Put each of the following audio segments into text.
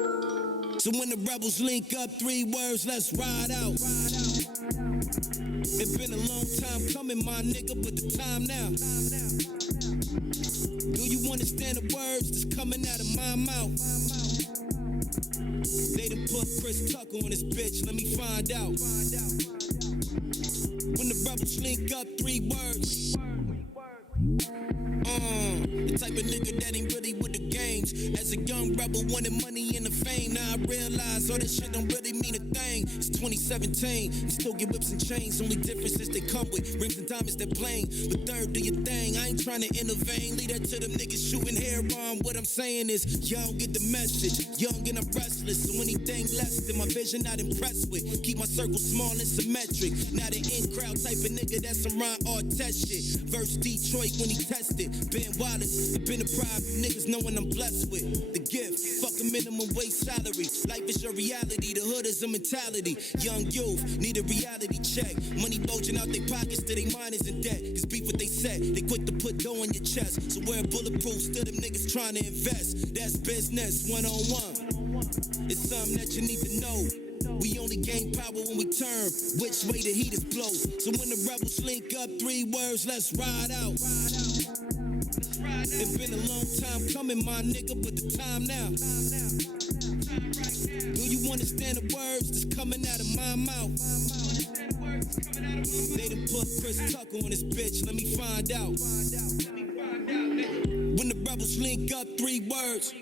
So when the rebels link up, 3 words, let's ride out. It's been a long time coming, my nigga, but the time now. Do you understand the words that's coming out of my mouth? They done put Chris Tucker on this bitch, let me find out. When the rebels link up, 3 words. The type of nigga that ain't really with the games. As a young rebel wanted money and the fame. Now I realize all that shit don't really mean a thing. It's 2017, you still get whips and chains. Only difference is they come with rings and diamonds that bling. But third, do your thing, I ain't trying to intervene. Leave that to them niggas shooting hair on. What I'm saying is, y'all don't get the message. Young and I'm restless, so anything less than my vision not impressed with. Keep my circle small and symmetric. Not an in-crowd type of nigga that's some Ron Artest shit. Verse Detroit when he tested. Ben Wallace, been a pride niggas knowing I'm blessed with the gift. Fuck a minimum wage salary. Life is your reality, the hood is a mentality. Young youth need a reality check. Money bulging out their pockets till they mind is in debt. Cause beef what they said, they quick to put dough on your chest. So wear bulletproof, still them niggas trying to invest. That's business, one-on-one. It's something that you need to know. We only gain power when we turn which way the heat is blow. So when the rebels link up, 3 words, let's ride out. It's been a long time coming, my nigga, but the time now. Do you understand the words that's coming out of my mouth? They done put Chris Tucker on this bitch, let me find out. When the rebels link up, 3 words.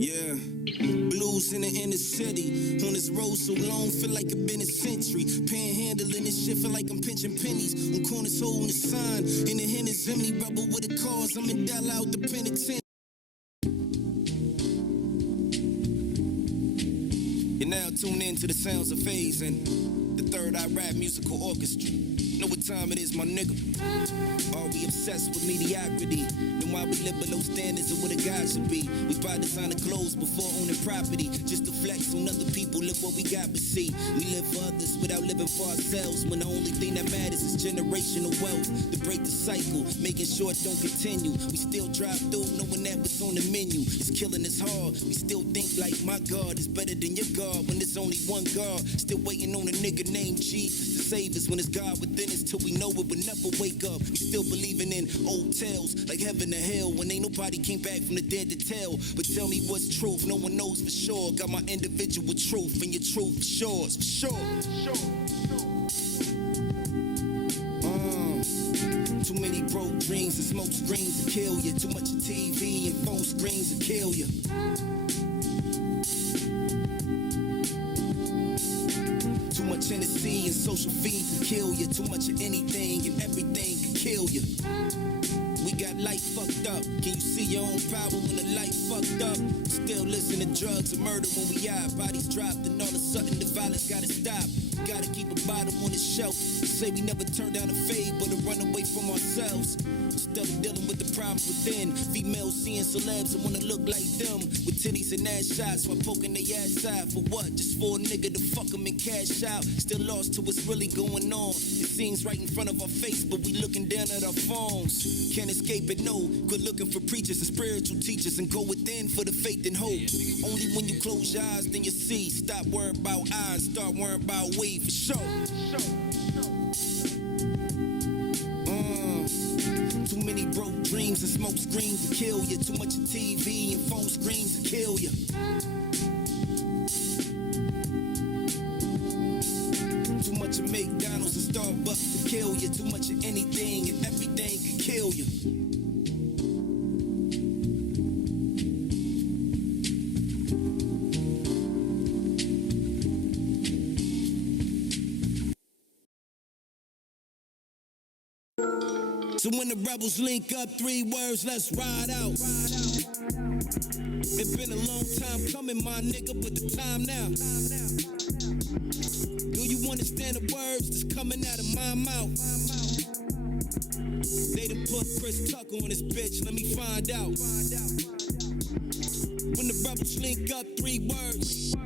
Yeah, blues in the inner city. On this road so long, feel like it's been a century. Panhandling this shit, feel like I'm pinching pennies. On corners holding a sign, in the hand is empty. Rebel with a cause, I'm in Della out the penitentiary. You're now tuned in to the sounds of Phase and the Third Eye Rap Musical Orchestra. Know what time it is, my nigga. Are we obsessed with mediocrity? Then why we live below standards of what a God should be? We buy designer clothes before owning property, just to flex on other people. Look what we got, but see, we live for others without living for ourselves. When the only thing that matters is generational wealth. To break the cycle, making sure it don't continue. We still drive through knowing that what's on the menu. It's killing us hard. We still think like my God is better than your God when there's only one God. Still waiting on a nigga named Jesus to save us when it's God within us till we know it would never wake up. We still believing in old tales like heaven or hell when ain't nobody came back from the dead to tell. But tell me what's truth, no one knows for sure. Got my individual truth and your truth for sure, for sure. Too many broke dreams and smoke screens to kill you. Too much TV and phone screens to kill you. Too much Hennessy and social feeds can kill you. Too much of anything and everything can kill you. We got life fucked up. Can you see your own power when the light fucked up? Still listen to drugs and murder when we out. Bodies dropped and all of a sudden the violence gotta stop. Gotta keep a bottom on the shelf. Say we never turn down a fade, but to run away from ourselves. Still dealing with the problems within. Females seeing celebs and wanna look like them, with titties and ass shots while poking their ass out. For what? Just for a nigga to fuck them and cash out. Still lost to what's really going on. It seems right in front of our face, but we looking down at our phones. Can't escape it, no. Quit looking for preachers and spiritual teachers and go within for the faith and hope. Only when you close your eyes then you see. Stop worrying about eyes, start worrying about we, for sure. Too many broke dreams and smoke screens to kill you. Too much of TV and phone screens to kill you. Too much of McDonald's and Starbucks to kill you. Too much of anything and everything can kill you. So when the rebels link up, 3 words, let's ride out. It's been a long time coming, my nigga, but the time now. Do you understand the words that's coming out of my mouth? They done put Chris Tucker on this bitch, let me find out. When the rebels link up, 3 words.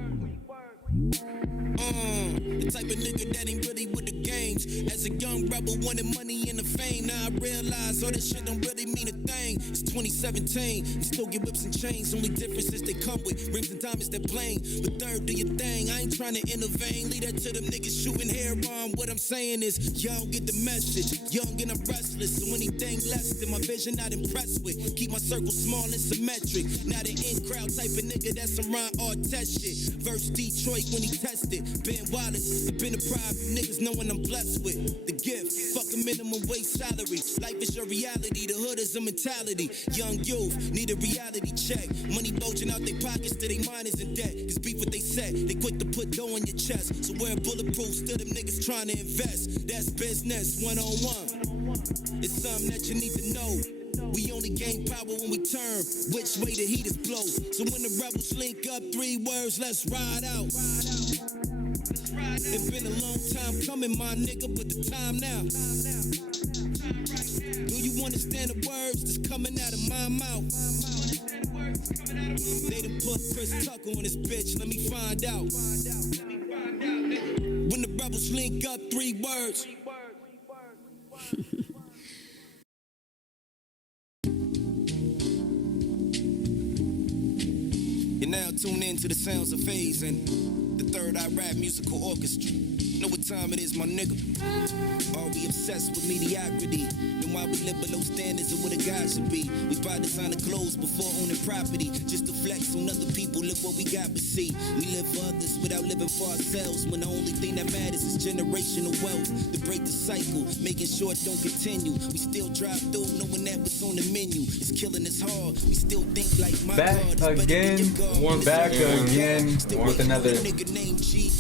The type of nigga that ain't really with the games. As a young rebel, wanted money and the fame. Now I realize all this shit don't really mean a thing. It's 2017, you still get whips and chains. Only difference is they come with rings and diamonds that bling. But third, do your thing. I ain't trying to intervene. Leave that to them niggas shooting hair on. What I'm saying is, y'all get the message. Young and I'm restless, so anything less than my vision not impressed with. Keep my circle small and symmetric. Not an in-crowd type of nigga that's some Ron Artest shit. Verse Detroit when he tested. Ben Wallace, the been deprived niggas knowing I'm blessed with the gift. Fuck a minimum wage salary. Life is your reality, the hood is a mentality. Young youth need a reality check. Money bulging out their pockets till they mind is in debt. Cause beef what they said, they quick to put dough on your chest. So wear bulletproof, still them niggas trying to invest. That's business, one-on-one. It's something that you need to know. We only gain power when we turn which way the heat is blow. So when the rebels link up, 3 words, let's ride out. It's been a long time coming, my nigga, but the time now. Do you understand the words that's coming out of my mouth? They done put Chris Tucker on this bitch, let me find out. When the rebels link up, 3 words. You're now tuned in to the sounds of Phase and the Third Eye Rap Musical Orchestra. Know what time it is, my nigga. Are we obsessed with mediocrity? Then why we live below standards of what a guy should be? We buy designer clothes before owning property, just to flex on other people. Look what we got, but see, we live for others without living for ourselves. When the only thing that matters is generational wealth. To break the cycle, making sure it don't continue. We still drive through, knowing that what's on the menu. It's killing us hard. We still think like my back God. again with another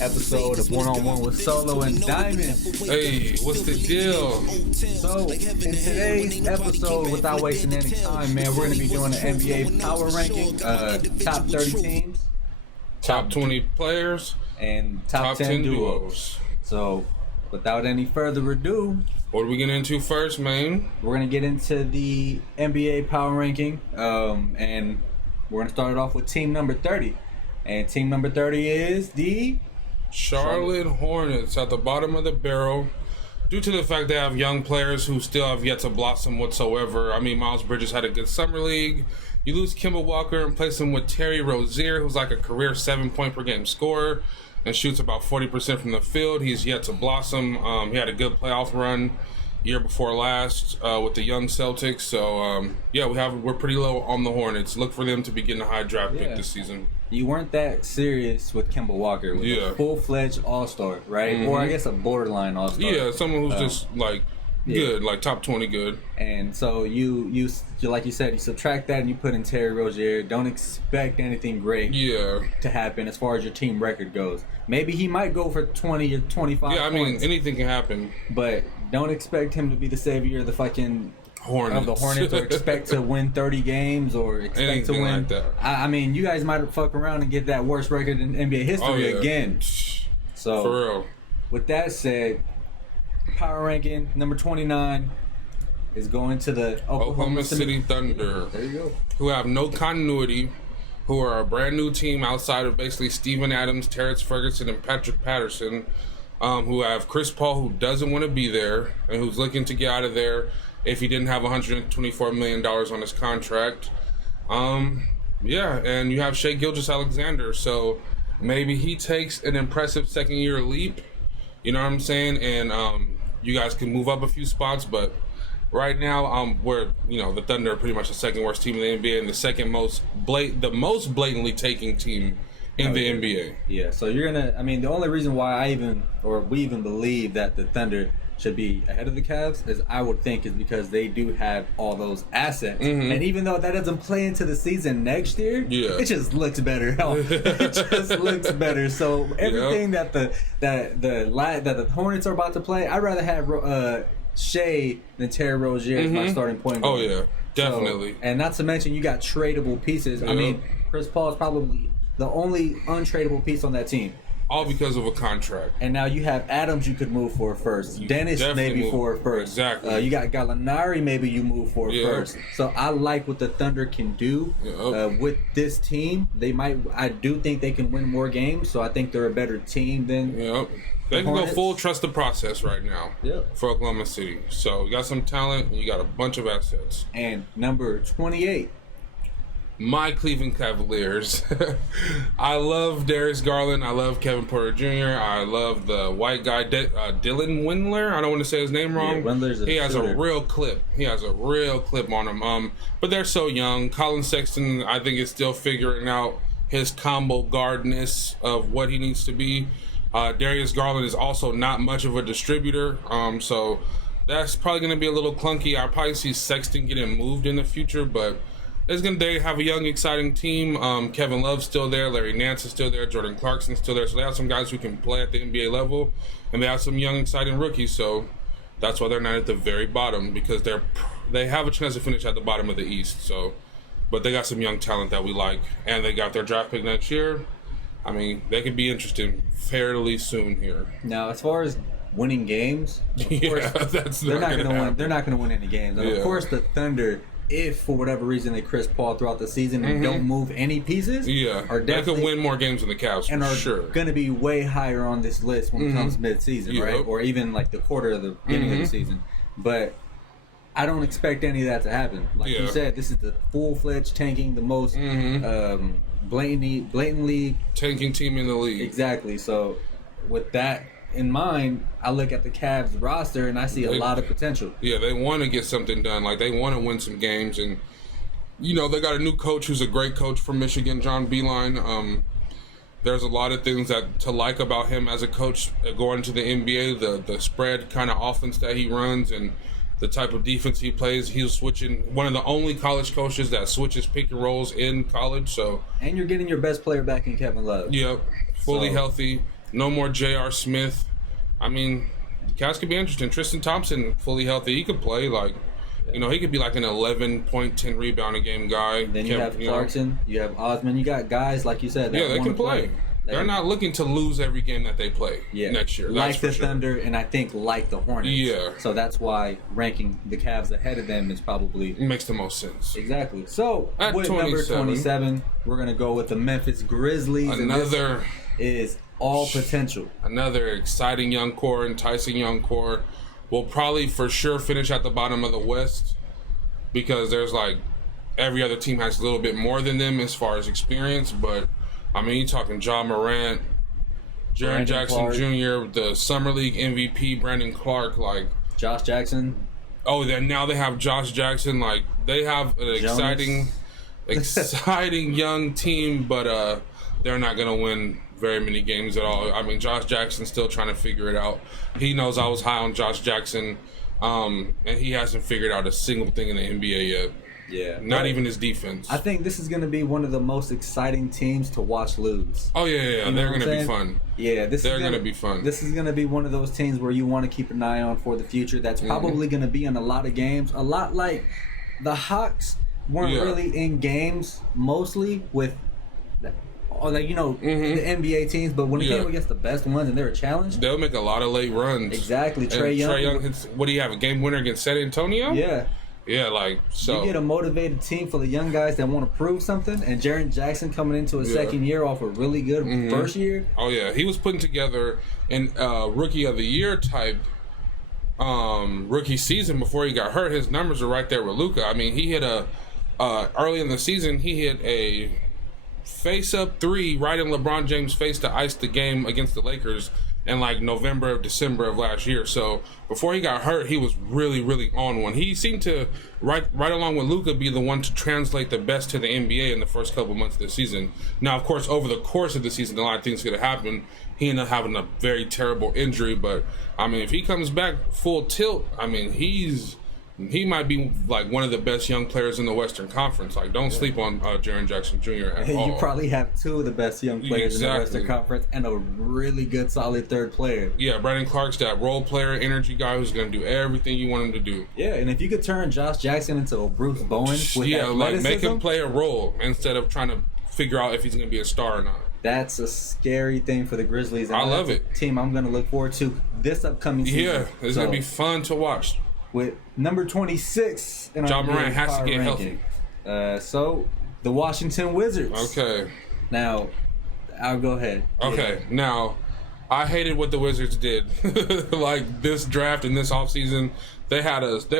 episode of One on One with Solo and Diamond. Hey, what's the deal? So, in today's episode, without wasting any time, man, we're going to be doing an NBA power ranking, top 30 teams, top 20 players, and top 10 duos. So, without any further ado, what are we getting into first, man? We're going to get into the NBA power ranking, and we're going to start it off with team number 30. And team number 30 is the Charlotte Hornets at the bottom of the barrel due to the fact they have young players who still have yet to blossom whatsoever. I mean, Miles Bridges had a good summer league. You lose Kemba Walker and place him with Terry Rozier, who's like a career 7-point per game scorer and shoots about 40% from the field. He's yet to blossom. He had a good playoff run year before last with the young Celtics. So, we're pretty low on the Hornets. Look for them to be getting a high draft pick this season. You weren't that serious with Kemba Walker. With a full-fledged all-star, right? Mm-hmm. Or I guess a borderline all-star. Yeah, someone who's just like good, like top 20 good. And so you like you said, you subtract that and you put in Terry Rozier. Don't expect anything great to happen as far as your team record goes. Maybe he might go for 20 or 25 I mean, anything can happen. But don't expect him to be the savior of the fucking Hornets or expect to win 30 games or expect anything to win. Like that. I mean, you guys might fuck around and get that worst record in NBA history again. So, for real. With that said, power ranking number 29 is going to the Oklahoma City Thunder. There you go. Who have no continuity, who are a brand new team outside of basically Steven Adams, Terrence Ferguson, and Patrick Patterson, who have Chris Paul, who doesn't want to be there and who's looking to get out of there if he didn't have $124 million on his contract. And you have Shai Gilgeous-Alexander, so maybe he takes an impressive second-year leap, you know what I'm saying? And you guys can move up a few spots, but right now, the Thunder are pretty much the second worst team in the NBA and the most blatantly taking team in the NBA. Yeah, so the only reason why we even believe that the Thunder should be ahead of the Cavs is I would think is because they do have all those assets. Mm-hmm. And even though that doesn't play into the season next year, it just looks better. It just looks better. So everything that the Hornets are about to play, I'd rather have Shai than Terry Rozier as my starting point guard. Oh yeah, definitely. So, and not to mention you got tradable pieces. I mean, Chris Paul is probably the only untradeable piece on that team. All because of a contract. And now you have Adams you could move for first. Dennis maybe for first. Exactly. You got Gallinari maybe you move for first. So I like what the Thunder can do with this team. I do think they can win more games. So I think they're a better team than They can go Hornets. full trust the process right now Yep. for Oklahoma City. So you got some talent and you got a bunch of assets. And number 28. My Cleveland Cavaliers. I love Darius Garland. I love Kevin Porter Jr. I love the white guy, Dylan Windler. I don't want to say his name wrong. Windler's he has shooter. a real clip. He has a real clip on him. But they're so young. Colin Sexton, I think, is still figuring out his combo guardness of what he needs to be. Darius Garland is also not much of a distributor. So that's probably going to be a little clunky. I probably see Sexton getting moved in the future, but they have a young, exciting team. Kevin Love's still there. Larry Nance is still there. Jordan Clarkson's still there. So they have some guys who can play at the NBA level, and they have some young, exciting rookies. So that's why they're not at the very bottom, because they have a chance to finish at the bottom of the East. So, but they got some young talent that we like, and they got their draft pick next year. I mean, they could be interesting fairly soon here. Now, as far as winning games, of Yeah, course, that's they're not not going going to to win. happen. They're not going to win any games. And Yeah. of course, the Thunder, if for whatever reason they Chris Paul throughout the season and don't move any pieces, Yeah, are they could definitely win more games than the Cavs and for are sure. going to be way higher on this list when it comes mid-season, right? Yep. Or even like the quarter of the beginning of the season. But I don't expect any of that to happen. Like you Yeah. said, this is the full-fledged tanking, the most blatantly Tanking team in the league. exactly. So with that in mind, I look at the Cavs roster and I see a lot of potential. Yeah, they want to get something done. Like, they want to win some games. And, you know, they got a new coach who's a great coach from Michigan, John Beilein. There's a lot of things to like about him as a coach going to the NBA, the spread kind of offense that he runs and the type of defense he plays. He's switching, one of the only college coaches that switches pick and rolls in college. So, And you're getting your best player back in Kevin Love. yep, fully So- healthy. No more J.R. Smith. I mean, the Cavs could be interesting. Tristan Thompson, fully healthy, he could play. Like, you know, he could be like an 11 point, 10 rebound a game guy. Then you have Clarkson, you have Osman, you got guys like you said that Yeah, they wanna can play. They're not looking to lose every game that they play next year. That's like for the sure. Thunder, and I think like the Hornets. Yeah. So that's why ranking the Cavs ahead of them is probably It makes the most sense. exactly. So At with number 27, 27, we're gonna go with the Memphis Grizzlies. and this Another is all potential. exciting young core, enticing young core. Will probably for sure finish at the bottom of the West because there's like every other team has a little bit more than them as far as experience. But I mean, you're talking John Morant, Jaren Brandon Jackson Clark. Jr., the Summer League MVP, Brandon Clark. Like, Josh Jackson. oh, then now they have Josh Jackson. Like, they have an exciting young team, but they're not gonna win very many games at all. I mean, Josh Jackson's still trying to figure it out. He knows I was high on Josh Jackson, and he hasn't figured out a single thing in the NBA yet. Yeah. Not even his defense. I think this is going to be one of the most exciting teams to watch lose. Oh yeah. You know They're what I'm gonna be saying? fun. Yeah, They're gonna be fun. This is gonna be one of those teams where you want to keep an eye on for the future. That's probably gonna be in a lot of games. A lot like the Hawks weren't Yeah. really in games mostly with, or like the NBA teams, but when it Yeah. came against the best ones and they were challenged. They'll make a lot of late runs. Exactly, And Trae Young. Trae Young hits. What do you have? A game winner against San Antonio? Yeah, Yeah, like so. you get a motivated team full of young guys that want to prove something, and Jaren Jackson coming into his second year off a really good first year. Oh yeah, he was putting together an rookie of the year type rookie season before he got hurt. His numbers are right there with Luka. I mean, he hit early in the season. He hit a face-up three right in LeBron James' face to ice the game against the Lakers in like November or December of last year. So before he got hurt, he was really, really on one. He seemed to right along with Luka be the one to translate the best to the NBA in the first couple months of the season. Now, of course, over the course of the season, a lot of things could have happened. He ended up having a very terrible injury, but I mean, if he comes back full tilt, I mean, he might be like one of the best young players in the Western Conference. Like, don't sleep on Jaren Jackson Jr. at all. You probably have two of the best young players in the Exactly. Western Conference and a really good, solid third player. Yeah, Brandon Clark's that role player, energy guy who's going to do everything you want him to do. Yeah, and if you could turn Josh Jackson into a Bruce Bowen with Yeah, like athleticism, make him play a role instead of trying to figure out if he's going to be a star or not. that's a scary thing for the Grizzlies. And I love that's a it. Team I'm going to look forward to this upcoming season. Yeah, it's going to be fun to watch. With number 26 in our John Morant has to power get ranking. So the Washington Wizards. Okay. Now, I'll go ahead. Okay. Now, I hated what the Wizards did. Like this draft and this offseason, they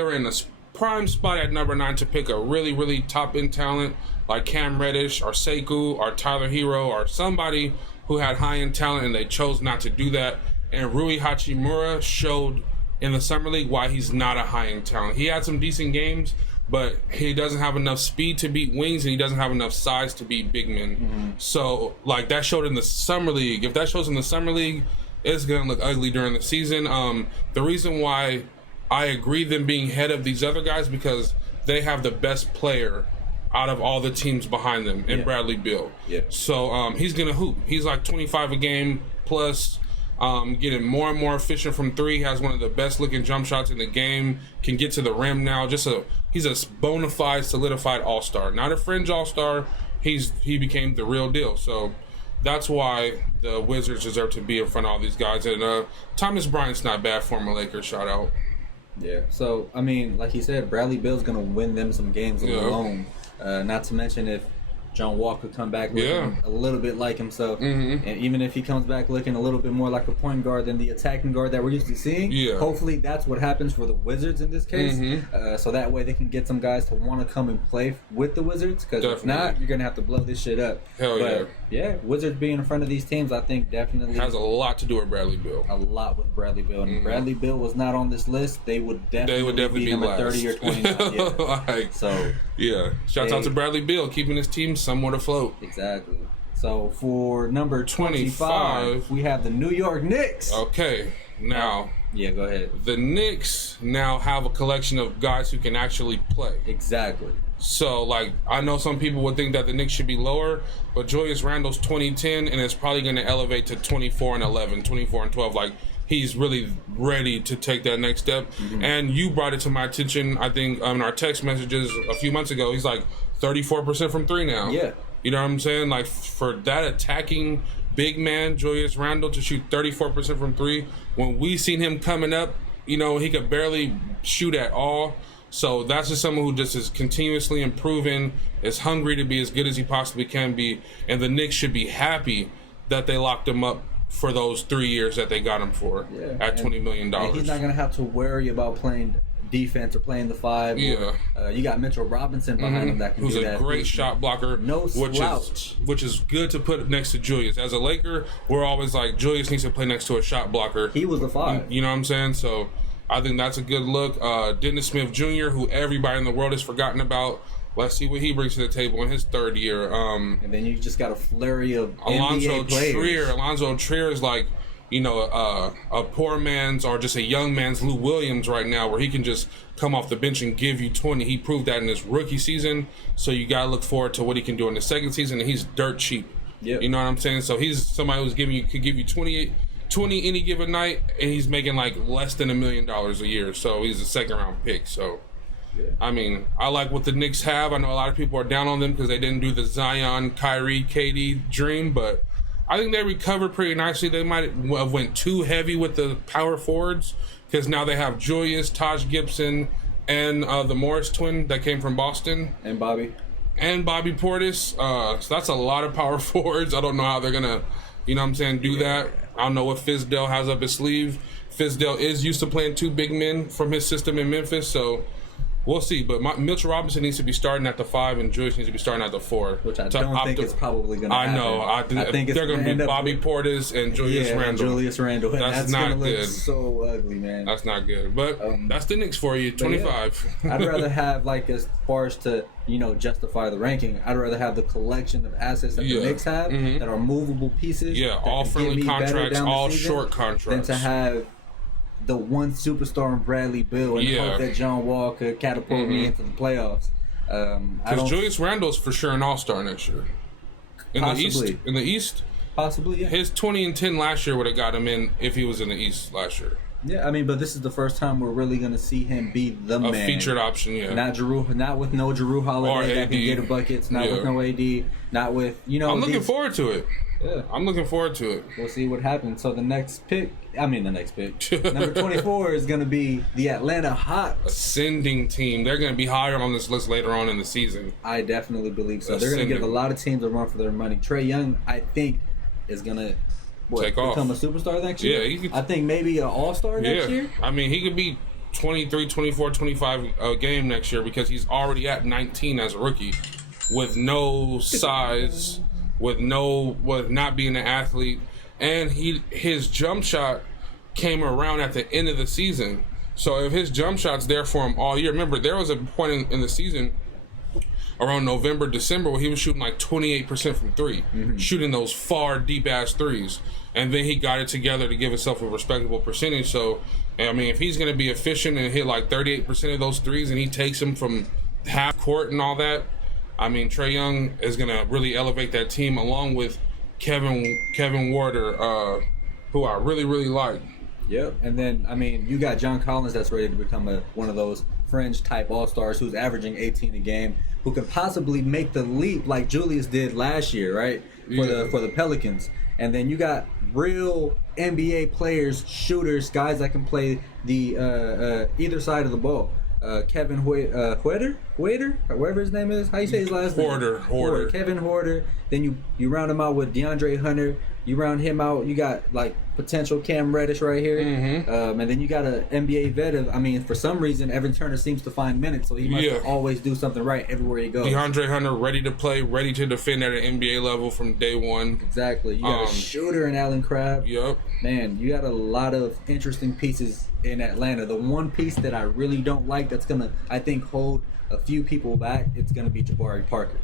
were in a prime spot at number 9 to pick a really, really top end talent like Cam Reddish or Sekou or Tyler Hero or somebody who had high end talent, and they chose not to do that. And Rui Hachimura showed in the summer league why he's not a high end talent. He had some decent games, but he doesn't have enough speed to beat wings, and he doesn't have enough size to beat big men. Mm-hmm. So, like, that showed in the summer league. If that shows in the summer league, it's going to look ugly during the season. The reason why I agree them being ahead of these other guys because they have the best player out of all the teams behind them in Bradley Beal. Yeah. So, he's going to hoop. He's like 25 a game plus. Getting more and more efficient from 3, has one of the best looking jump shots in the game, can get to the rim now. He's a bona fide, solidified all-star. Not a fringe all-star. He became the real deal. So that's why the Wizards deserve to be in front of all these guys. And Thomas Bryant's not bad, former Lakers. Shout out. Yeah. So, I mean, like you said, Bradley Beal's going to win them some games alone. Not to mention if John Wall could come back looking a little bit like himself. Mm-hmm. And even if he comes back looking a little bit more like a point guard than the attacking guard that we're used to seeing, hopefully that's what happens for the Wizards in this case. Mm-hmm. So that way they can get some guys to want to come and play with the Wizards, because if not, you're going to have to blow this shit up. Hell but, yeah, Wizards being in front of these teams, I think definitely has a lot to do with Bradley Beal. A lot with Bradley Beal. And if Bradley Beal was not on this list, they would definitely be number 30 or 29. Shouts out to Bradley Beal, keeping his team somewhat afloat. Exactly. So for number 25, we have the New York Knicks. Okay, now. Yeah, go ahead. The Knicks now have a collection of guys who can actually play. Exactly. So, like, I know some people would think that the Knicks should be lower, but Julius Randle's 2010, and it's probably going to elevate to 24 and 11, 24 and 12. Like, he's really ready to take that next step. Mm-hmm. And you brought it to my attention, I think, in our text messages a few months ago. He's like 34% from 3 now. Yeah. You know what I'm saying? Like, for that attacking big man, Julius Randle, to shoot 34% from 3, when we seen him coming up, you know, he could barely shoot at all. So that's just someone who just is continuously improving, is hungry to be as good as he possibly can be, and the Knicks should be happy that they locked him up for those 3 years that they got him for at $20 million. And he's not going to have to worry about playing defense or playing the 5. Yeah. You got Mitchell Robinson behind him that can do that. Who's a great shot blocker. No slouch. Which is good to put next to Julius. As a Laker, we're always like, Julius needs to play next to a shot blocker. He was the 5. You know what I'm saying? So I think that's a good look. Dennis Smith Jr., who everybody in the world has forgotten about. Let's see what he brings to the table in his 3rd year. And then you just got a flurry of NBA players. Alonzo Trier is like, you know, a poor man's or just a young man's Lou Williams right now, where he can just come off the bench and give you 20. He proved that in his rookie season. So you got to look forward to what he can do in the second season. And he's dirt cheap. Yep. You know what I'm saying? So he's somebody who's could give you 20 any given night, and he's making like less than $1 million a year. So he's a 2nd round pick. So, I mean, I like what the Knicks have. I know a lot of people are down on them because they didn't do the Zion, Kyrie, KD dream, but I think they recovered pretty nicely. They might have went too heavy with the power forwards because now they have Julius, Taj Gibson, and the Morris twin that came from Boston. And Bobby Portis. So that's a lot of power forwards. I don't know how they're going to, you know what I'm saying, do that. I don't know what Fizdale has up his sleeve. Fizdale is used to playing 2 big men from his system in Memphis, so we'll see. But Mitchell Robinson needs to be starting at the 5, and Julius needs to be starting at the 4. Which I don't think it's probably going to happen. I know. I think they're going to be Bobby Portis and Julius Randle. Julius Randle. That's not good. Look so ugly, man. That's not good. But that's the Knicks for you, 25. Yeah. I'd rather have, like, as far as to, you know, justify the ranking, I'd rather have the collection of assets that the Knicks have that are movable pieces. Yeah, all friendly contracts, all short contracts. Than to have the one superstar in Bradley Beal and hope that John Wall could catapult me into the playoffs. Because Julius Randle's for sure an all-star next year. In the East? Possibly, yeah. His 20 and 10 last year would have got him in if he was in the East last year. Yeah, I mean, but this is the first time we're really going to see him be the man. A featured option, yeah. Not with no Jrue Holiday that can get the buckets. Not with no AD. Not with, you know. I'm looking forward to it. Yeah. I'm looking forward to it. We'll see what happens. So number 24 is going to be the Atlanta Hawks. Ascending team. They're going to be higher on this list later on in the season. I definitely believe so. They're going to give a lot of teams a run for their money. Trae Young, I think, is going to take off. Become a superstar next year? Yeah, he could, I think maybe an all-star next year. I mean, he could be 23, 24, 25 a game next year because he's already at 19 as a rookie with no size, with not being an athlete, and his jump shot came around at the end of the season. So if his jump shot's there for him all year, remember there was a point in the season around November, December where he was shooting like 28% from three, shooting those far deep ass threes, and then he got it together to give himself a respectable percentage. So I mean, if he's going to be efficient and hit like 38% of those threes, and he takes them from half court and all that, I mean, Trae Young is going to really elevate that team along with Kevin Warder, who I really, really like. Yep. And then, I mean, you got John Collins that's ready to become one of those fringe-type all-stars who's averaging 18 a game, who could possibly make the leap like Julius did last year, right, for the Pelicans. And then you got real NBA players, shooters, guys that can play the either side of the ball. Kevin Huerter, whatever his name is. How you say his last name? Huerter. Kevin Huerter. Then you round him out with DeAndre Hunter. You round him out. You got like potential Cam Reddish right here. And then you got an NBA vet. I mean, for some reason, Evan Turner seems to find minutes, so he must always do something right everywhere he goes. DeAndre Hunter ready to play, ready to defend at an NBA level from day one. Exactly. You got a shooter in Allen Crabbe. Yep. Man, you got a lot of interesting pieces in Atlanta. The one piece that I really don't like that's going to, I think, hold a few people back, it's going to be Jabari Parker.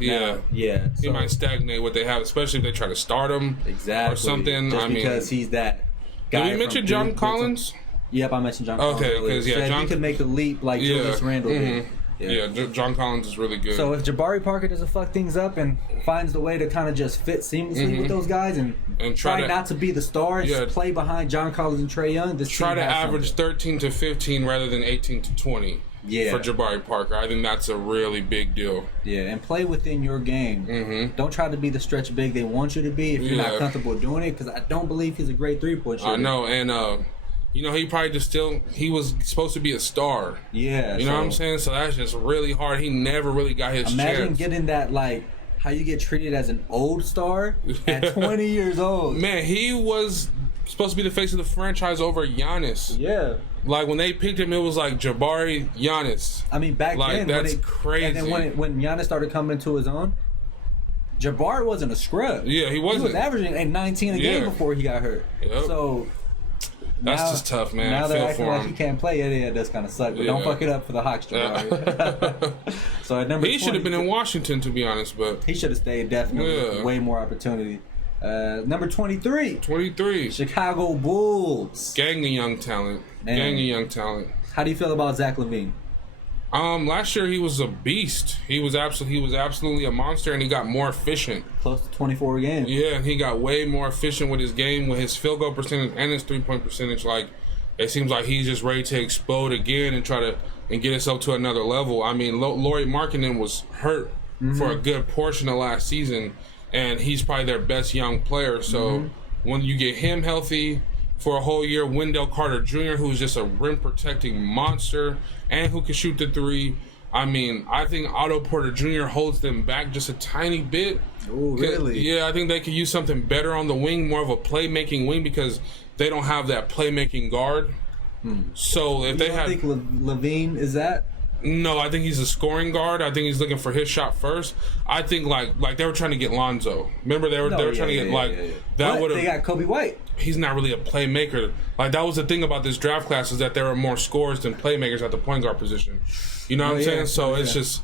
Yeah. He might stagnate what they have, especially if they try to start him or something. Just because he's that guy. Did we mention John Collins? Yep, I mentioned John Collins. Okay, because John he could make the leap like Julius Randle did. Yeah, John Collins is really good. So if Jabari Parker doesn't fuck things up and finds the way to kind of just fit seamlessly with those guys and try not to be the star, just play behind John Collins and Trae Young, try to average 13 to 15 rather than 18 to 20. For Jabari Parker, I think that's a really big deal. Yeah, and play within your game. Don't try to be the stretch big they want you to be if you're not comfortable doing it, because I don't believe he's a great three-point shooter. I know, and he probably he was supposed to be a star. Yeah. You know what I'm saying? So that's just really hard. He never really got his chance. Imagine getting that, like, how you get treated as an old star at 20 years old. Man, he was supposed to be the face of the franchise over Giannis. Yeah. Like, when they picked him, it was like Jabari, Giannis. I mean, back then. That's crazy. And then when Giannis started coming into his own, Jabari wasn't a scrub. Yeah, he wasn't. He was averaging 19 a game before he got hurt. Yep. So that's just tough, man. Now they're acting like him. he can't play. It does kind of suck. But don't fuck it up for the Hawks, Jabari. So at number 20, he should have been in Washington, to be honest, but he should have stayed. Definitely, way more opportunity. Number 23. Chicago Bulls. Gang of young talent. How do you feel about Zach LaVine? Last year he was a beast. He was absolutely a monster, and he got more efficient. Close to 24 games. Yeah, and he got way more efficient with his game, with his field goal percentage and his 3-point percentage. Like, it seems like he's just ready to explode again and get himself to another level. I mean, Lauri Markkanen was hurt for a good portion of last season, and he's probably their best young player. So when you get him healthy for a whole year, Wendell Carter Jr., who's just a rim-protecting monster and who can shoot the three. I mean, I think Otto Porter Jr. holds them back just a tiny bit. Oh, really? Yeah, I think they could use something better on the wing, more of a playmaking wing, because they don't have that playmaking guard. So if they have... You don't think LaVine is that? No, I think he's a scoring guard. I think he's looking for his shot first. I think like they were trying to get Lonzo. Remember they were trying to get that would have. They got Kobe White. He's not really a playmaker. Like, that was the thing about this draft class, is that there were more scorers than playmakers at the point guard position. You know what I'm saying? So it's just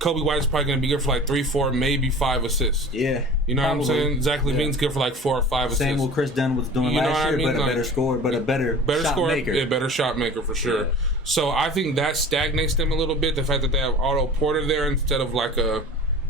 Kobe White's probably going to be good for like 3, 4, maybe 5 assists. Yeah. You know what I'm saying? Zach LaVine's good for like 4 or 5 assists. Same what Chris Dunn was doing last year, but a better scorer, but a better shot scorer, maker. Yeah, better shot maker for sure. Yeah. So I think that stagnates them a little bit. The fact that they have Otto Porter there instead of like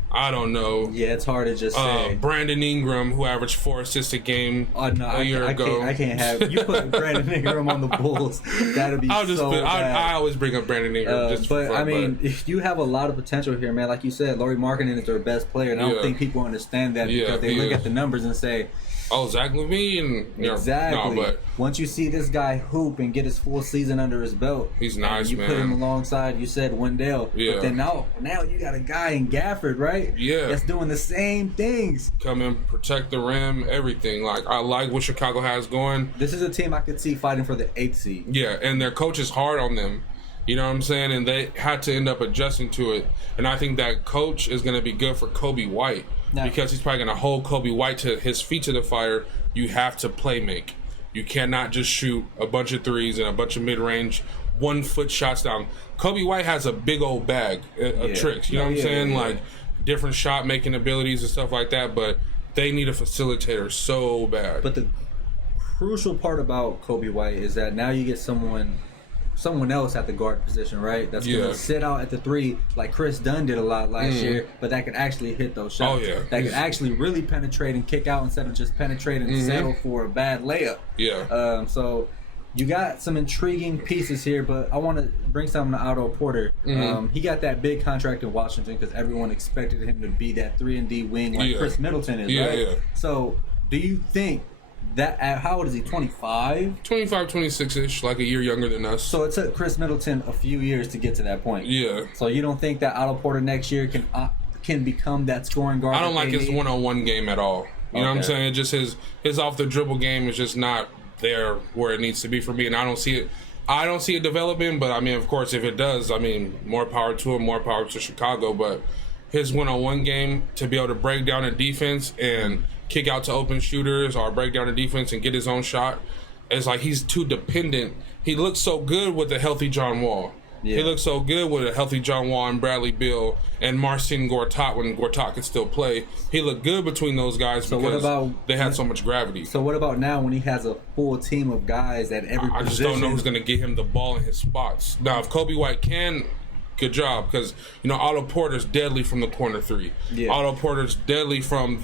I don't know. Yeah, it's hard to just say. Brandon Ingram, who averaged 4 assists a game a year ago. I can't have you put Brandon Ingram on the Bulls. That'd be bad. I always bring up Brandon Ingram. If you have a lot of potential here, man. Like you said, Lauri Markkanen is their best player, and I don't think people understand that because they look at the numbers and say, Zach LaVine. Exactly. No, but once you see this guy hoop and get his full season under his belt, he's nice, you man. put him alongside, you said Wendell. Yeah. But then now you got a guy in Gafford, right? Yeah. That's doing the same things. Come in, protect the rim, everything. Like, I like what Chicago has going. This is a team I could see fighting for the 8th seed. Yeah, and their coach is hard on them. You know what I'm saying? And they had to end up adjusting to it. And I think that coach is going to be good for Kobe White because he's probably going to hold Kobe White to his feet to the fire. You have to play make. You cannot just shoot a bunch of threes and a bunch of mid-range 1-foot shots down. Kobe White has a big old bag of tricks. You know what I'm saying? Yeah. Like different shot making abilities and stuff like that. But they need a facilitator so bad. But the crucial part about Kobe White is that now you get someone else at the guard position, right? That's going to sit out at the 3 like Chris Dunn did a lot last year, but that could actually hit those shots. Oh, yeah. That could actually really penetrate and kick out instead of just penetrate and settle for a bad layup. Yeah. So you got some intriguing pieces here, but I want to bring something to Otto Porter. He got that big contract in Washington because everyone expected him to be that 3-and-D wing like Chris Middleton is, right? Yeah. So do you think that how old is he? 25? 25, 26-ish, like a year younger than us. So it took Chris Middleton a few years to get to that point. Yeah. So you don't think that Otto Porter next year can become that scoring guard? I don't like his one-on-one game at all. You know what I'm saying? Just his off the dribble game is just not there where it needs to be for me, and I don't see it. I don't see it developing, but I mean, of course, if it does, I mean, more power to him, more power to Chicago. But his one-on-one game to be able to break down a defense and kick out to open shooters or break down a defense and get his own shot, it's like he's too dependent. He looks so good with a healthy John Wall. Yeah. He looks so good with a healthy John Wall and Bradley Beal and Marcin Gortat when Gortat could still play. He looked good between those guys because they had so much gravity. So what about now when he has a full team of guys at every position? I just don't know who's going to get him the ball in his spots. Now, if Kobe White can, good job, because, you know, Otto Porter's deadly from the corner 3. Yeah. Otto Porter's deadly from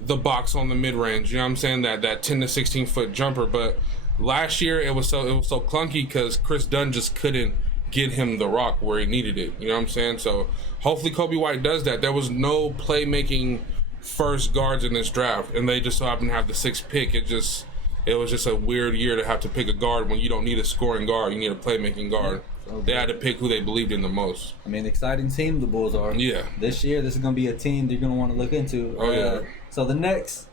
the box on the mid-range. You know what I'm saying? That 10 to 16 foot jumper. But last year it was so clunky because Chris Dunn just couldn't get him the rock where he needed it. You know what I'm saying? So hopefully Kobe White does that. There was no playmaking first guards in this draft, and they just so happened to have the 6th pick. It was just a weird year to have to pick a guard when you don't need a scoring guard. You need a playmaking guard. They had to pick who they believed in the most. I mean, exciting team the Bulls are. Yeah. This year, this is going to be a team they're going to want to look into. Oh, yeah. So the next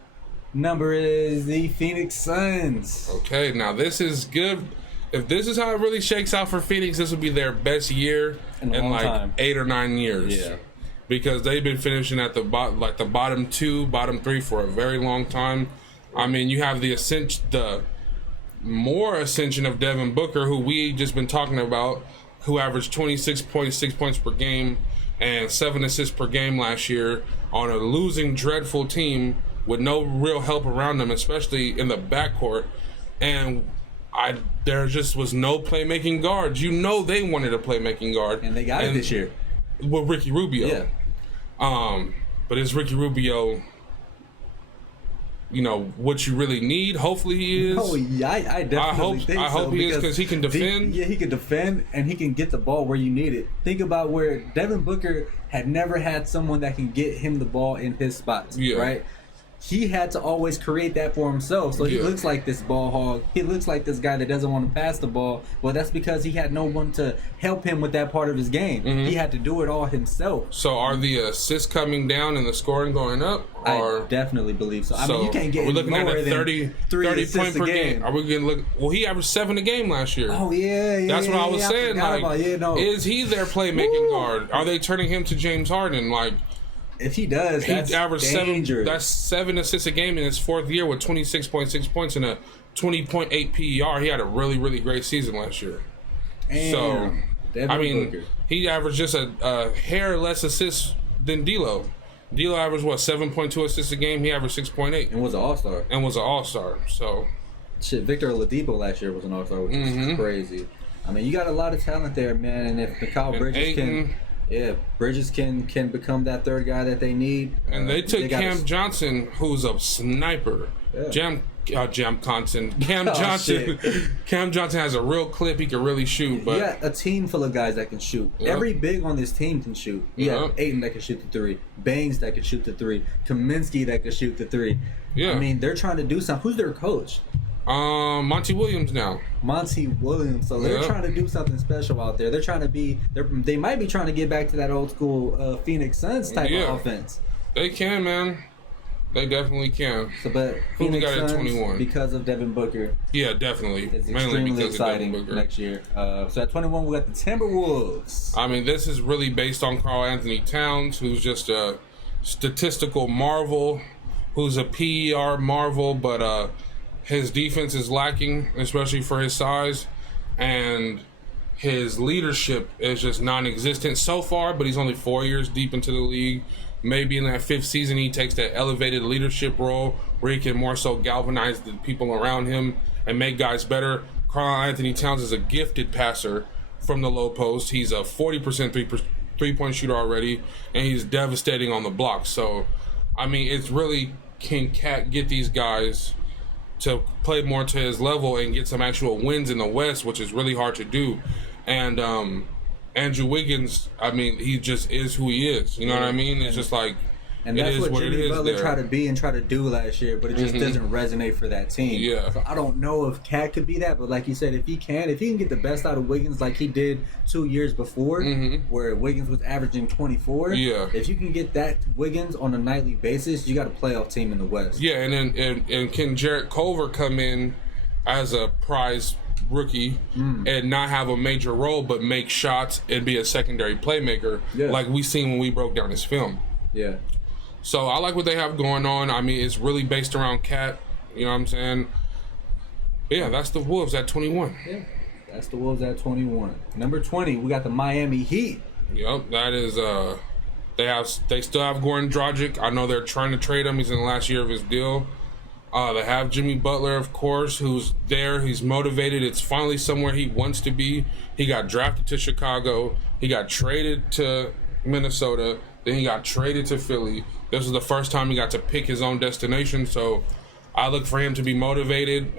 number is the Phoenix Suns. Okay, now this is good. If this is how it really shakes out for Phoenix, this will be their best year in like time. 8 or 9 years. Yeah. Because they've been finishing at the bottom 2, bottom 3 for a very long time. I mean, you have the more ascension of Devin Booker, who we just been talking about, who averaged 26.6 points per game and 7 assists per game last year on a losing, dreadful team with no real help around them, especially in the backcourt. And there just was no playmaking guards. You know they wanted a playmaking guard. And they got it this year. With Ricky Rubio. Yeah. But is Ricky Rubio, you know, what you really need? Hopefully he is. Oh, yeah, I definitely think so. I hope he is because he can defend. He can defend and he can get the ball where you need it. Think about where Devin Booker had never had someone that can get him the ball in his spots, right? He had to always create that for himself. So he looks like this ball hog. He looks like this guy that doesn't want to pass the ball. Well, that's because he had no one to help him with that part of his game. Mm-hmm. He had to do it all himself. So are the assists coming down and the scoring going up? Or? I definitely believe so. I mean, you can't get we're looking at a 30 point per game. Are we going to look? Well, he averaged 7 a game last year. Oh, yeah. That's what I was saying. Is he their playmaking guard? Are they turning him to James Harden? Like, if he does, that's averaged dangerous. 7. That's 7 assists a game in his 4th year with 26.6 points and a 20.8 PER. He had a really, really great season last year. So, I mean, Booker. He averaged just a hair less assists than D'Lo. D'Lo averaged 7.2 assists a game. He averaged 6.8 and was an all-star. So, Victor Oladipo last year was an all-star, which is crazy. I mean, you got a lot of talent there, man. And if Mikal Bridges Bridges can become that third guy that they need. And they took Cam Johnson, who's a sniper. Yeah. Cam Johnson. Cam Oh, Johnson. Cam Johnson has a real clip. He can really shoot. But You got a team full of guys that can shoot. Yep. Every big on this team can shoot. You have Yep. Ayton that can shoot the three. Bangs that can shoot the three. Kaminsky that can shoot the three. Yeah. I mean, they're trying to do something. Who's their coach? Monty Williams now. Monty Williams. So they're Yep. trying to do something special out there. They're trying to be. They might be trying to get back to that old school Phoenix Suns type Yeah. of offense. They can, man. They definitely can. So, but Who we Phoenix got at Suns, 21? because of Devin Booker, Yeah, definitely. it's Mainly extremely because exciting of Devin Booker. next year. So at 21, we got the Timberwolves. I mean, this is really based on Karl Anthony Towns, who's just a statistical marvel, who's a PER marvel, but his defense is lacking, especially for his size, and his leadership is just non-existent so far, but he's only 4 years deep into the league. Maybe in that fifth season, he takes that elevated leadership role where he can more so galvanize the people around him and make guys better. Karl Anthony Towns is a gifted passer from the low post. He's a 40% three-point shooter already, and he's devastating on the block. So, I mean, it's really, can Cat get these guys to play more to his level and get some actual wins in the West, which is really hard to do. And Andrew Wiggins, I mean, he just is who he is. You know what I mean? It's just like, And it that's is what what it Jimmy is Butler there. tried to be and try to do last year, but it just doesn't resonate for that team. Yeah. So I don't know if Cat could be that, but like you said, if he can get the best out of Wiggins like he did 2 years before, where Wiggins was averaging 24. Yeah. If you can get that Wiggins on a nightly basis, you got a playoff team in the West. Yeah, and then and can Jarrett Culver come in as a prize rookie and not have a major role but make shots and be a secondary playmaker like we seen when we broke down his film. Yeah. So I like what they have going on. I mean, it's really based around Cat. You know what I'm saying? Yeah, that's the Wolves at 21. Yeah. That's the Wolves at 21. Number 20, we got the Miami Heat. Yep, that is they still have Goran Dragic. I know they're trying to trade him. He's in the last year of his deal. They have Jimmy Butler, of course, who's there. He's motivated. It's finally somewhere he wants to be. He got drafted to Chicago. He got traded to Minnesota. Then he got traded to Philly. This was the first time he got to pick his own destination. So I look for him to be motivated,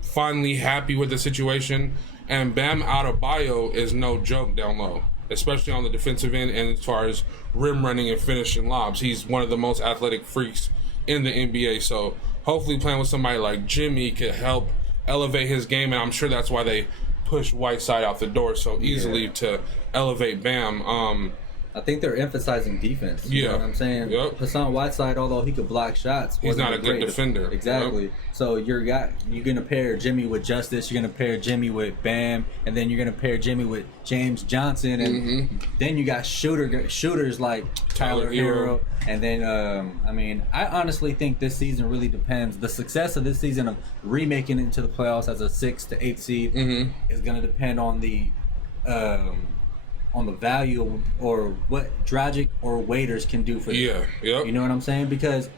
finally happy with the situation. And Bam Adebayo is no joke down low, especially on the defensive end and as far as rim running and finishing lobs. He's one of the most athletic freaks in the NBA. So hopefully playing with somebody like Jimmy could help elevate his game, and I'm sure that's why they push Whiteside out the door so easily to elevate Bam. I think they're emphasizing defense. You know what I'm saying? Yep. Hassan Whiteside, although he could block shots, He's wasn't not a good great defender. Exactly. So you're going to pair Jimmy with Justice. You're going to pair Jimmy with Bam, and then you're going to pair Jimmy with James Johnson, and then you got shooters like Tyler Hero. And then I mean, I honestly think this season really depends. The success of this season of remaking it into the playoffs as a 6 to 8 seed is going to depend on the value or what Dragic or Waiters can do for them. Yeah, yep. You know what I'm saying? Because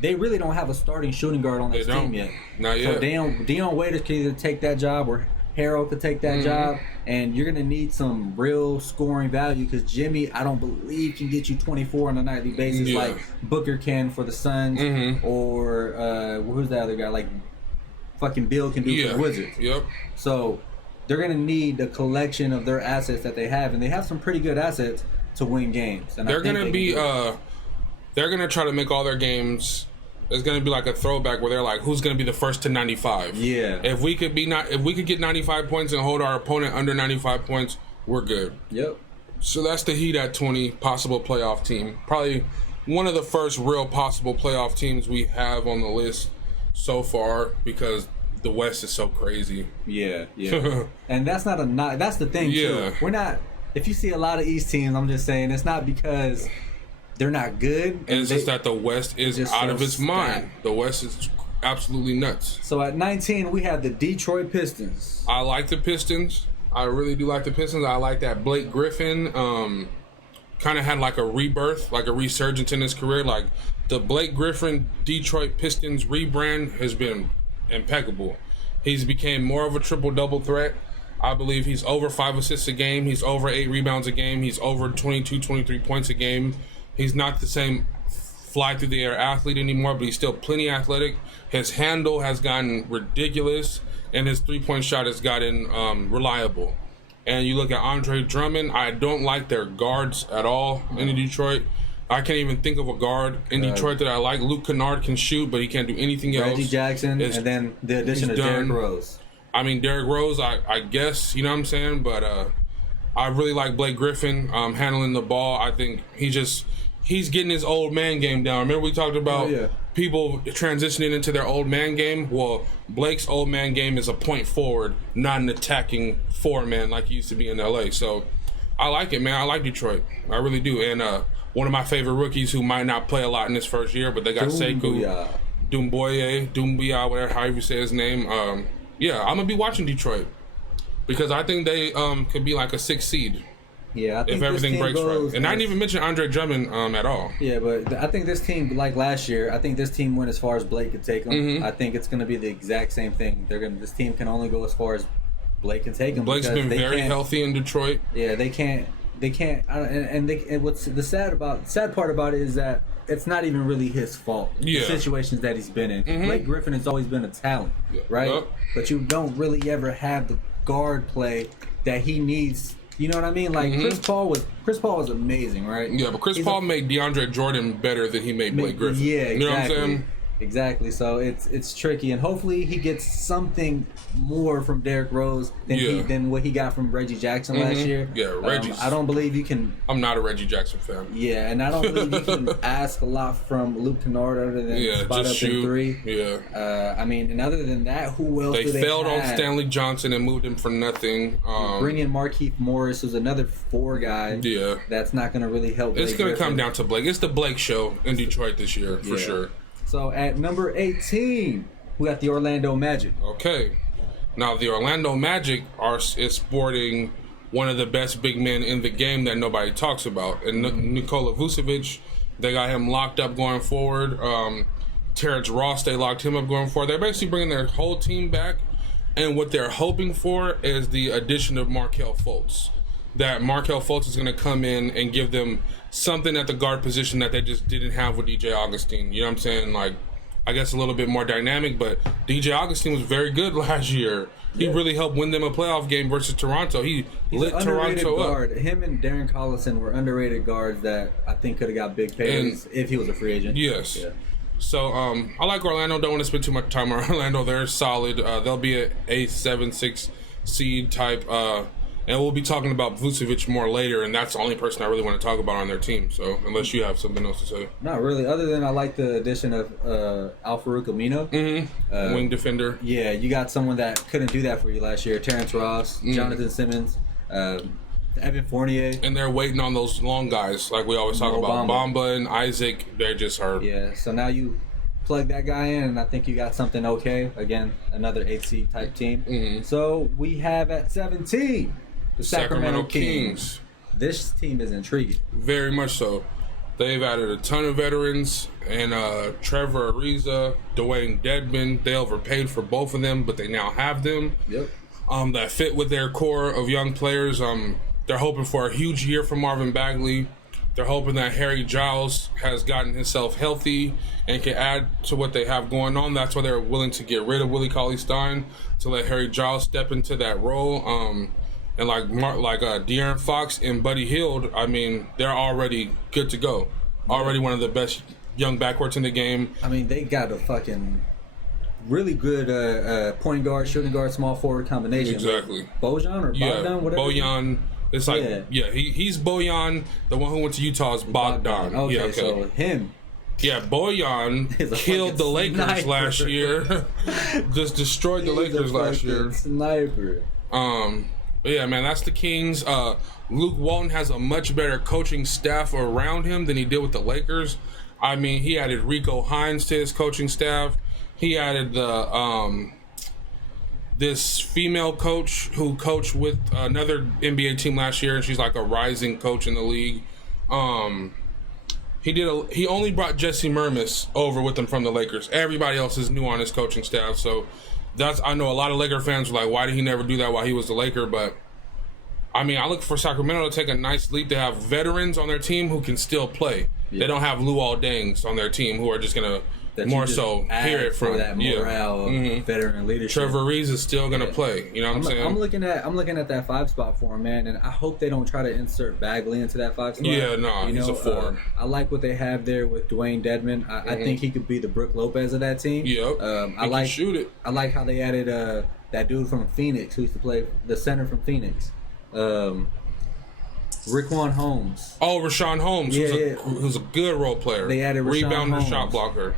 they really don't have a starting shooting guard on this team yet. Not yet. So Dion Waiters can either take that job or Harrell could take that job, and you're going to need some real scoring value because Jimmy, I don't believe, can get you 24 on a nightly basis like Booker can for the Suns or who's the other guy? Like fucking Bill can do for the Wizards. Yep. So they're going to need a collection of their assets that they have, and they have some pretty good assets to win games. And They're going to be they're going to try to make all their games. It's going to be like a throwback where they're like, who's going to be the first to 95? Yeah. If we could get 95 points and hold our opponent under 95 points, we're good. Yep. So that's the Heat at 20, possible playoff team. Probably one of the first real possible playoff teams we have on the list so far because the West is so crazy. Yeah. And that's not that's the thing Yeah. too. We're not. If you see a lot of East teams, I'm just saying it's not because they're not good. It's just that the West is just out so of its mind. stacked. The West is absolutely nuts. So at 19, we have the Detroit Pistons. I like the Pistons. I really do like the Pistons. I like that Blake Griffin kind of had like a rebirth, like a resurgence in his career. Like the Blake Griffin Detroit Pistons rebrand has been impeccable. He's became more of a triple-double threat. I believe he's over 5 assists a game. He's over 8 rebounds a game. He's over 22, 23 points a game. He's not the same fly through the air athlete anymore, but he's still plenty athletic. His handle has gotten ridiculous, and his 3-point shot has gotten reliable. And you look at Andre Drummond, I don't like their guards at all in Detroit. I can't even think of a guard in Detroit that I like. Luke Kennard can shoot, but he can't do anything else. Reggie Jackson, and then the addition of Derrick Rose. I mean, Derrick Rose, I guess, you know what I'm saying? But I really like Blake Griffin handling the ball. I think he's getting his old man game down. Remember we talked about people transitioning into their old man game? Well, Blake's old man game is a point forward, not an attacking four-man like he used to be in L.A. So I like it, man. I like Detroit. I really do. And one of my favorite rookies who might not play a lot in his first year, but they got Sekou Doumbouya, whatever, however you say his name. I'm going to be watching Detroit because I think they could be like a 6th seed. Yeah, I think if everything breaks right. And I didn't even mention Andre Drummond at all. Yeah, but I think this team, like last year, I think this team went as far as Blake could take them. Mm-hmm. I think it's going to be the exact same thing. This team can only go as far as Blake can take them. Blake's been very healthy in Detroit. Yeah, they can't. And what's the sad part about it is that it's not even really his fault. Yeah. The situations that he's been in. Mm-hmm. Blake Griffin has always been a talent, right? Yep. But you don't really ever have the guard play that he needs. You know what I mean? Like Chris Paul was amazing, right? Yeah, but Chris Paul made DeAndre Jordan better than he made Blake Griffin. Yeah, exactly. You know what I'm saying? Exactly. So it's tricky, and hopefully he gets something more from Derrick Rose than what he got from Reggie Jackson last year. Yeah, Reggie. I don't believe you can. I'm not a Reggie Jackson fan. Yeah, and I don't believe you can ask a lot from Luke Kennard other than spot just up shoot. in 3. Yeah. I mean, and other than that, who else? They failed on Stanley Johnson and moved him for nothing. Bring in Markieff Morris, who's another 4 guy. Yeah. That's not going to really help. It's going to come down to Blake. It's the Blake show in Detroit this year for sure. So at number 18, we got the Orlando Magic. Okay. Now the Orlando Magic is sporting one of the best big men in the game that nobody talks about. And Nikola Vucevic, they got him locked up going forward. Terrence Ross, they locked him up going forward. They're basically bringing their whole team back. And what they're hoping for is the addition of Markelle Fultz. That Markelle Fultz is going to come in and give them something at the guard position that they just didn't have with DJ Augustine. You know what I'm saying? Like, I guess a little bit more dynamic, but DJ Augustine was very good last year. He really helped win them a playoff game versus Toronto. He's lit Toronto guard. up. Him and Darren Collison were underrated guards that I think could have got big pays if he was a free agent. Yes. Yeah. So I like Orlando. Don't want to spend too much time on Orlando. They're solid. They'll be an 8, 7, 6 seed type. And we'll be talking about Vucevic more later, and that's the only person I really want to talk about on their team. So, unless you have something else to say. Not really, other than I like the addition of Al-Farouq Amino. Wing defender. Yeah, you got someone that couldn't do that for you last year. Terrence Ross, Jonathan Simmons, Evan Fournier. And they're waiting on those long guys, like we always talk about. Bamba and Isaac, they just hurt. Yeah, so now you plug that guy in, and I think you got something okay. Again, another 8 seed type team. So, we have at 17... the Sacramento Kings. This team is intriguing. Very much so. They've added a ton of veterans, and Trevor Ariza, Dwayne Dedmon. They overpaid for both of them, but they now have them. Yep. That fit with their core of young players. They're hoping for a huge year from Marvin Bagley. They're hoping that Harry Giles has gotten himself healthy and can add to what they have going on. That's why they're willing to get rid of Willie Cauley-Stein to let Harry Giles step into that role. And like De'Aaron Fox and Buddy Hield, I mean, they're already good to go. Already one of the best young backcourts in the game. I mean, they got a fucking really good point guard, shooting guard, small forward combination. Exactly. Bojan or Bogdan, whatever. Bojan. It's like, he's Bojan. The one who went to Utah is Bogdan. Okay, so him. Yeah, Bojan killed the Lakers last year. Just destroyed the Lakers last year. Sniper. Yeah, man, that's the Kings. Luke Walton has a much better coaching staff around him than he did with the Lakers. I mean, he added Rico Hines to his coaching staff. He added the this female coach who coached with another NBA team last year, and she's like a rising coach in the league. He only brought Jesse Mermis over with him from the Lakers. Everybody else is new on his coaching staff, so I know a lot of Laker fans were like, why did he never do that while he was the Laker? But, I mean, I look for Sacramento to take a nice leap to have veterans on their team who can still play. They don't have Luol Dengs on their team who are just gonna That more you just so add hear it for from that morale of veteran leadership. Trevor Reeves is still gonna play. You know what I'm saying? I'm looking at that 5 spot for him, man, and I hope they don't try to insert Bagley into that 5 spot. Yeah, no, he's a 4. I like what they have there with Dwayne Dedman. I think he could be the Brook Lopez of that team. Yep. I like shoot it. I like how they added that dude from Phoenix who used to play the center from Phoenix. Rickwan Holmes. Oh, Rashawn Holmes, who's a good role player. They added Rashawn rebounder, Holmes. shot blocker.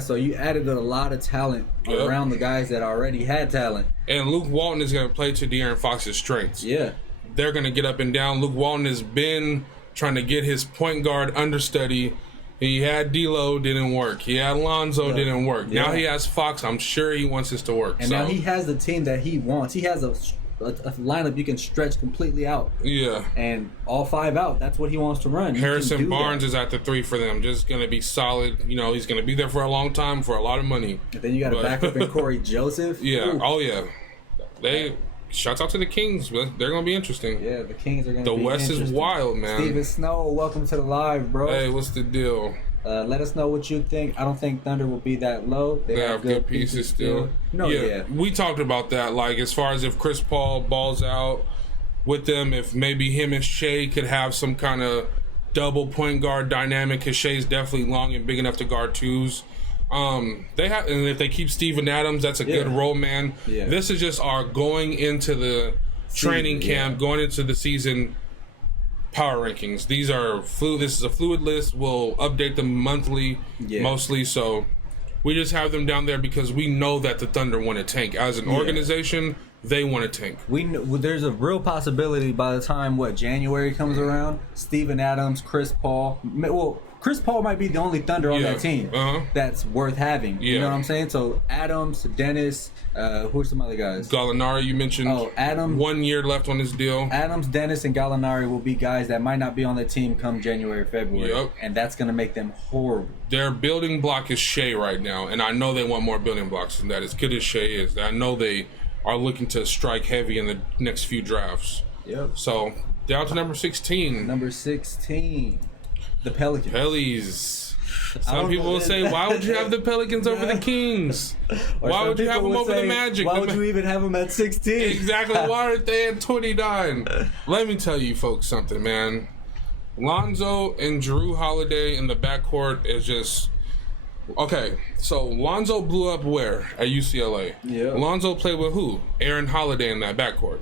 So you added a lot of talent around the guys that already had talent. And Luke Walton is going to play to De'Aaron Fox's strengths. Yeah. They're going to get up and down. Luke Walton has been trying to get his point guard understudy. He had D'Lo, didn't work. He had Lonzo, didn't work. Yeah. Now he has Fox. I'm sure he wants this to work. And now he has the team that he wants. He has a lineup you can stretch completely out. Yeah. And all 5 out. That's what he wants to run. Harrison Barnes is at the 3 for them. Just going to be solid. You know, he's going to be there for a long time for a lot of money. And then you got to back up in Corey Joseph. Yeah. Ooh. Oh, yeah. Shouts out to the Kings. They're going to be interesting. Yeah, the Kings are going to be The West is wild, man. Steven Snow, welcome to the live, bro. Hey, what's the deal? Let us know what you think. I don't think Thunder will be that low. They have good pieces still. Yeah, we talked about that. Like, as far as if Chris Paul balls out with them, if maybe him and Shea could have some kind of double point guard dynamic, because Shea's definitely long and big enough to guard 2s. They have, and if they keep Steven Adams, that's a good role man. Yeah. This is just our going into the training camp, going into the season power rankings. These are fluid. This is a fluid list. We'll update them monthly, mostly. So we just have them down there because we know that the Thunder want to tank as an organization. They want to tank. We know, there's a real possibility by the time January comes around, Steven Adams, Chris Paul. Well, Chris Paul might be the only Thunder on that team that's worth having. You know what I'm saying? So Adams, Dennis, who are some other guys? Gallinari, you mentioned. Oh, Adams. 1 year left on his deal. Adams, Dennis, and Gallinari will be guys that might not be on the team come January, February. And that's going to make them horrible. Their building block is Shea right now, and I know they want more building blocks than that. As good as Shea is, I know they are looking to strike heavy in the next few drafts. So, down to number 16. Number 16. The Pelicans. Pellies. Some people will say, why would you have the Pelicans over the Kings? Why would you have them over the Magic? Why would you even have them at 16? Exactly. Why aren't they at 29? Let me tell you folks something, man. Lonzo and Jrue Holiday in the backcourt is just... Okay, so Lonzo blew up where? At UCLA. Yeah. Lonzo played with who? Aaron Holiday in that backcourt.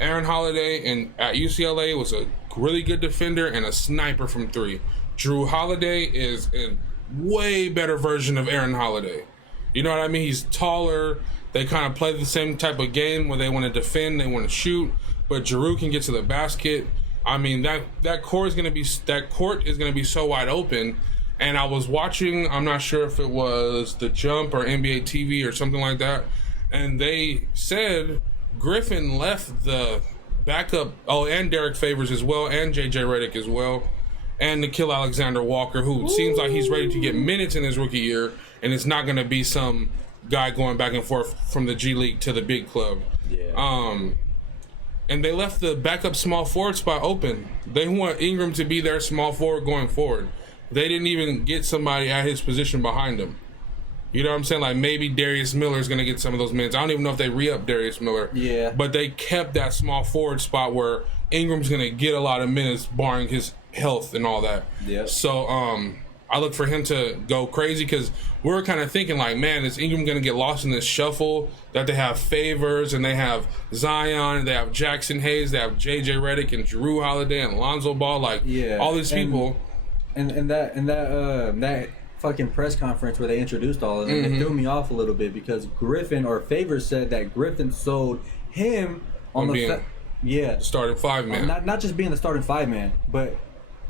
Aaron Holiday at UCLA was a really good defender and a sniper from 3. Jrue Holiday is a way better version of Aaron Holiday. You know what I mean? He's taller. They kind of play the same type of game where they want to defend, they want to shoot, but Jrue can get to the basket. I mean, that court is going to be so wide open. And I was watching, I'm not sure if it was The Jump or NBA TV or something like that, and they said Griffin left the backup, and Derek Favors as well, and JJ Redick as well, and Nickeil Alexander-Walker, who seems like he's ready to get minutes in his rookie year, and it's not going to be some guy going back and forth from the G League to the big club. And they left the backup small forward spot open. They want Ingram to be their small forward going forward. They didn't even get somebody at his position behind him. You know what I'm saying? Like, maybe Darius Miller is going to get some of those minutes. I don't even know if they re-up Darius Miller. Yeah. But they kept that small forward spot where Ingram's going to get a lot of minutes, barring his health and all that. Yeah. So I look for him to go crazy because we're kind of thinking, like, man, is Ingram going to get lost in this shuffle that they have Favors and they have Zion and they have Jackson Hayes, they have J.J. Redick and Jrue Holiday and Lonzo Ball, like, all these people. And that fucking press conference where they introduced all of them, it threw me off a little bit because Griffin or Favors said that Griffin sold him on the starting 5-man. Not just being the starting 5-man, but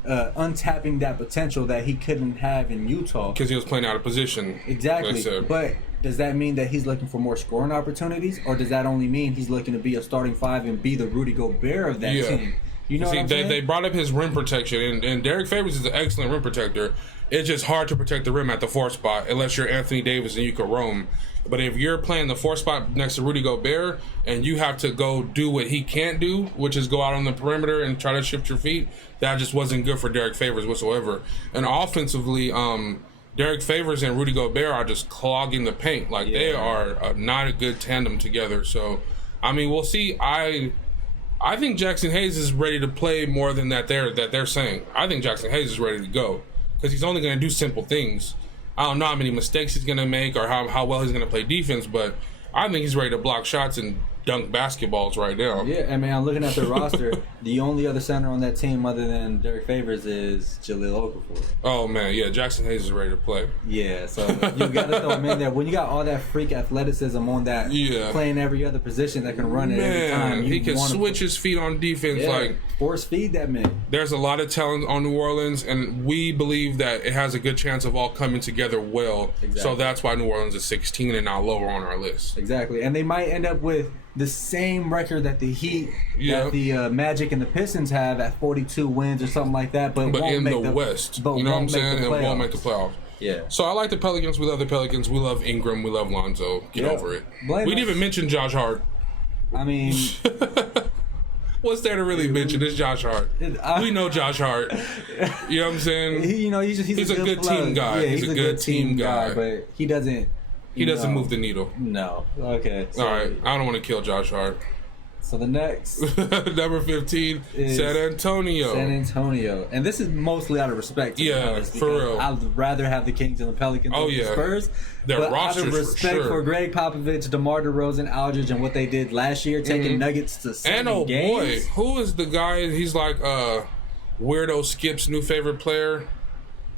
untapping that potential that he couldn't have in Utah because he was playing out of position. Exactly. But does that mean that he's looking for more scoring opportunities, or does that only mean he's looking to be a starting 5 and be the Rudy Gobert of that team? You know what I'm saying? They brought up his rim protection, and Derek Favors is an excellent rim protector. It's just hard to protect the rim at the 4 spot unless you're Anthony Davis and you can roam. But if you're playing the 4 spot next to Rudy Gobert and you have to go do what he can't do, which is go out on the perimeter and try to shift your feet, that just wasn't good for Derek Favors whatsoever. And offensively, Derek Favors and Rudy Gobert are just clogging the paint. Like, they are not a good tandem together. So, I mean, we'll see. I think Jackson Hayes is ready to play more than that they're saying. I think Jackson Hayes is ready to go because he's only going to do simple things. I don't know how many mistakes he's going to make or how well he's going to play defense, but I think he's ready to block shots and dunk basketballs right now. Yeah, I mean, I'm looking at the roster. The only other center on that team other than Derek Favors is Jahlil Okafor. Oh, man, yeah, Jackson Hayes is ready to play. Yeah, so you got to throw him in there. When you got all that freak athleticism on that, playing every other position that can run it every time. He can switch his feet on defense. Like, force feed that man. There's a lot of talent on New Orleans, and we believe that it has a good chance of all coming together well. Exactly. So that's why New Orleans is 16 and not lower on our list. Exactly, and they might end up with the same record that the Heat, that the Magic and the Pistons have at 42 wins or something like that, but won't in make the West, you know what I'm saying? It won't make the playoffs. Yeah. So I like the Pelicans. We love the Pelicans. We love Ingram. We love Lonzo. Get over it. We didn't even mention Josh Hart. I mean, what's there to really mention? It's Josh Hart. We know Josh Hart. You know what I'm saying? He's a good team guy. Yeah, he's a good team guy, but he doesn't. He doesn't move the needle. No. Okay. All right. I don't want to kill Josh Hart. So the next number 15 is San Antonio. San Antonio, and this is mostly out of respect. For real. I'd rather have the Kings and the Pelicans over the Spurs. Their but rosters, out of respect for Greg Popovich, DeMar DeRozan, Aldridge, and what they did last year, taking Nuggets to 7 games. Boy, who is the guy? He's like Weirdo Skip's new favorite player.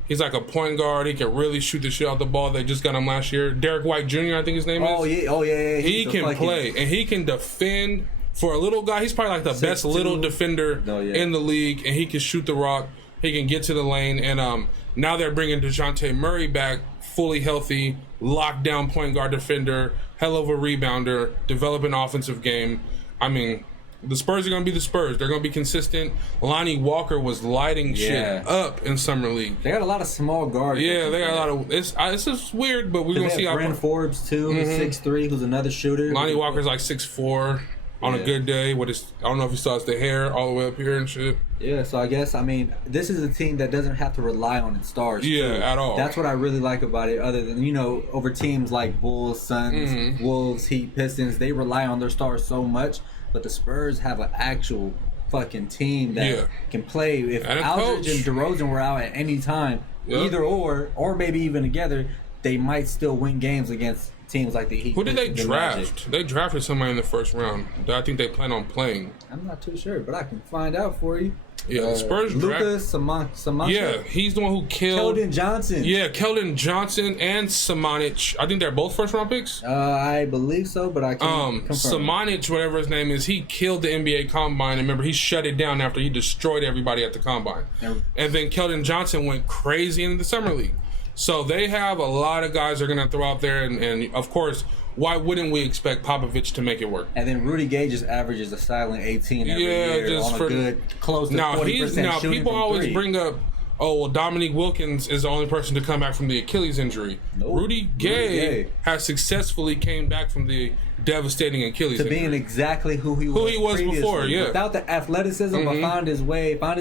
He's like a point guard. He can really shoot the shit out the ball. They just got him last year. Derek White Jr., I think his name is. Oh yeah. He can play, and he can defend. For a little guy, he's probably like the best little defender in the league, and he can shoot the rock. He can get to the lane, and now they're bringing DeJounte Murray back, fully healthy, lockdown point guard defender, hell of a rebounder, develop an offensive game. I mean, the Spurs are going to be the Spurs. They're going to be consistent. Lonnie Walker was lighting shit up in Summer League. They got a lot of small guards. Yeah, they got a lot of... It's just weird, but we're going to see how... Bryn Forbes, too, who's 6'3", who's another shooter. Lonnie Walker's like 6'4". On a good day, with his, I don't know if he still has the hair all the way up here and shit. Yeah, so I guess, I mean, this is a team that doesn't have to rely on its stars. At all. That's what I really like about it, other than, over teams like Bulls, Suns, Wolves, Heat, Pistons, they rely on their stars so much, but the Spurs have an actual fucking team that can play. If Aldridge and DeRozan were out at any time, either or maybe even together, they might still win games against teams like the Heat. Who did they draft? They drafted somebody in the first round that I think they plan on playing. I'm not too sure, but I can find out for you. Yeah, the Spurs Luka Samanic. Yeah, he's the one who killed Keldon Johnson. Yeah, Keldon Johnson and Samanic. I think they're both first round picks. I believe so, but I can't confirm. Samanic, whatever his name is, he killed the NBA Combine. And remember, he shut it down after he destroyed everybody at the Combine. And then Keldon Johnson went crazy in the Summer League. So they have a lot of guys they're going to throw out there, and of course, why wouldn't we expect Popovich to make it work? And then Rudy Gay just averages a silent 18 every year just on a good, close to 40% shooting Now, people always bring up, Dominique Wilkins is the only person to come back from the Achilles injury. Nope. Rudy Gay has successfully came back from the devastating Achilles injury. Being exactly who he was before, without the athleticism, but found his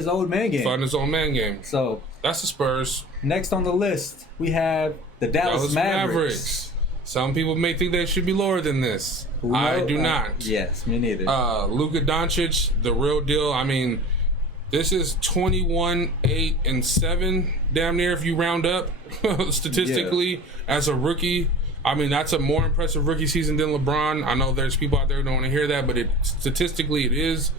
old man game. So that's the Spurs. Next on the list, we have the Dallas Mavericks. Some people may think they should be lower than this. I do not. Yes, me neither. Luka Doncic, the real deal. I mean, this is 21-8-7, damn near if you round up statistically as a rookie. I mean, that's a more impressive rookie season than LeBron. I know there's people out there who don't want to hear that, but statistically it is.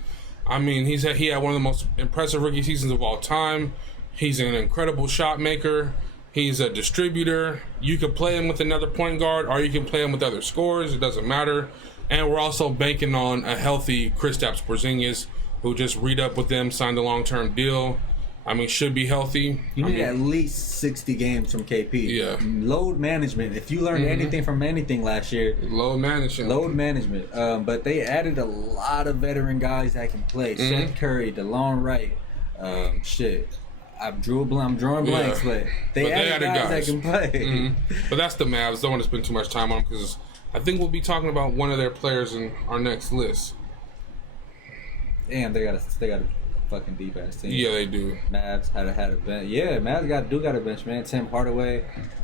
I mean, he had one of the most impressive rookie seasons of all time. He's an incredible shot maker. He's a distributor. You can play him with another point guard, or you can play him with other scorers. It doesn't matter. And we're also banking on a healthy Kristaps Porzingis, who just read up with them, signed a long-term deal. I mean, should be healthy. You I need mean, at least 60 games from KP. Yeah. Load management. If you learned anything from anything last year, load management. load management. But they added a lot of veteran guys that can play. Seth Curry, DeLon Wright. I'm drawing blanks, but they added guys that can play. But that's the Mavs. Don't want to spend too much time on them because I think we'll be talking about one of their players in our next list. Damn, they got a fucking deep ass team. Yeah, they do. Mavs had a bench. Yeah, Mavs got a bench, man. Tim Hardaway,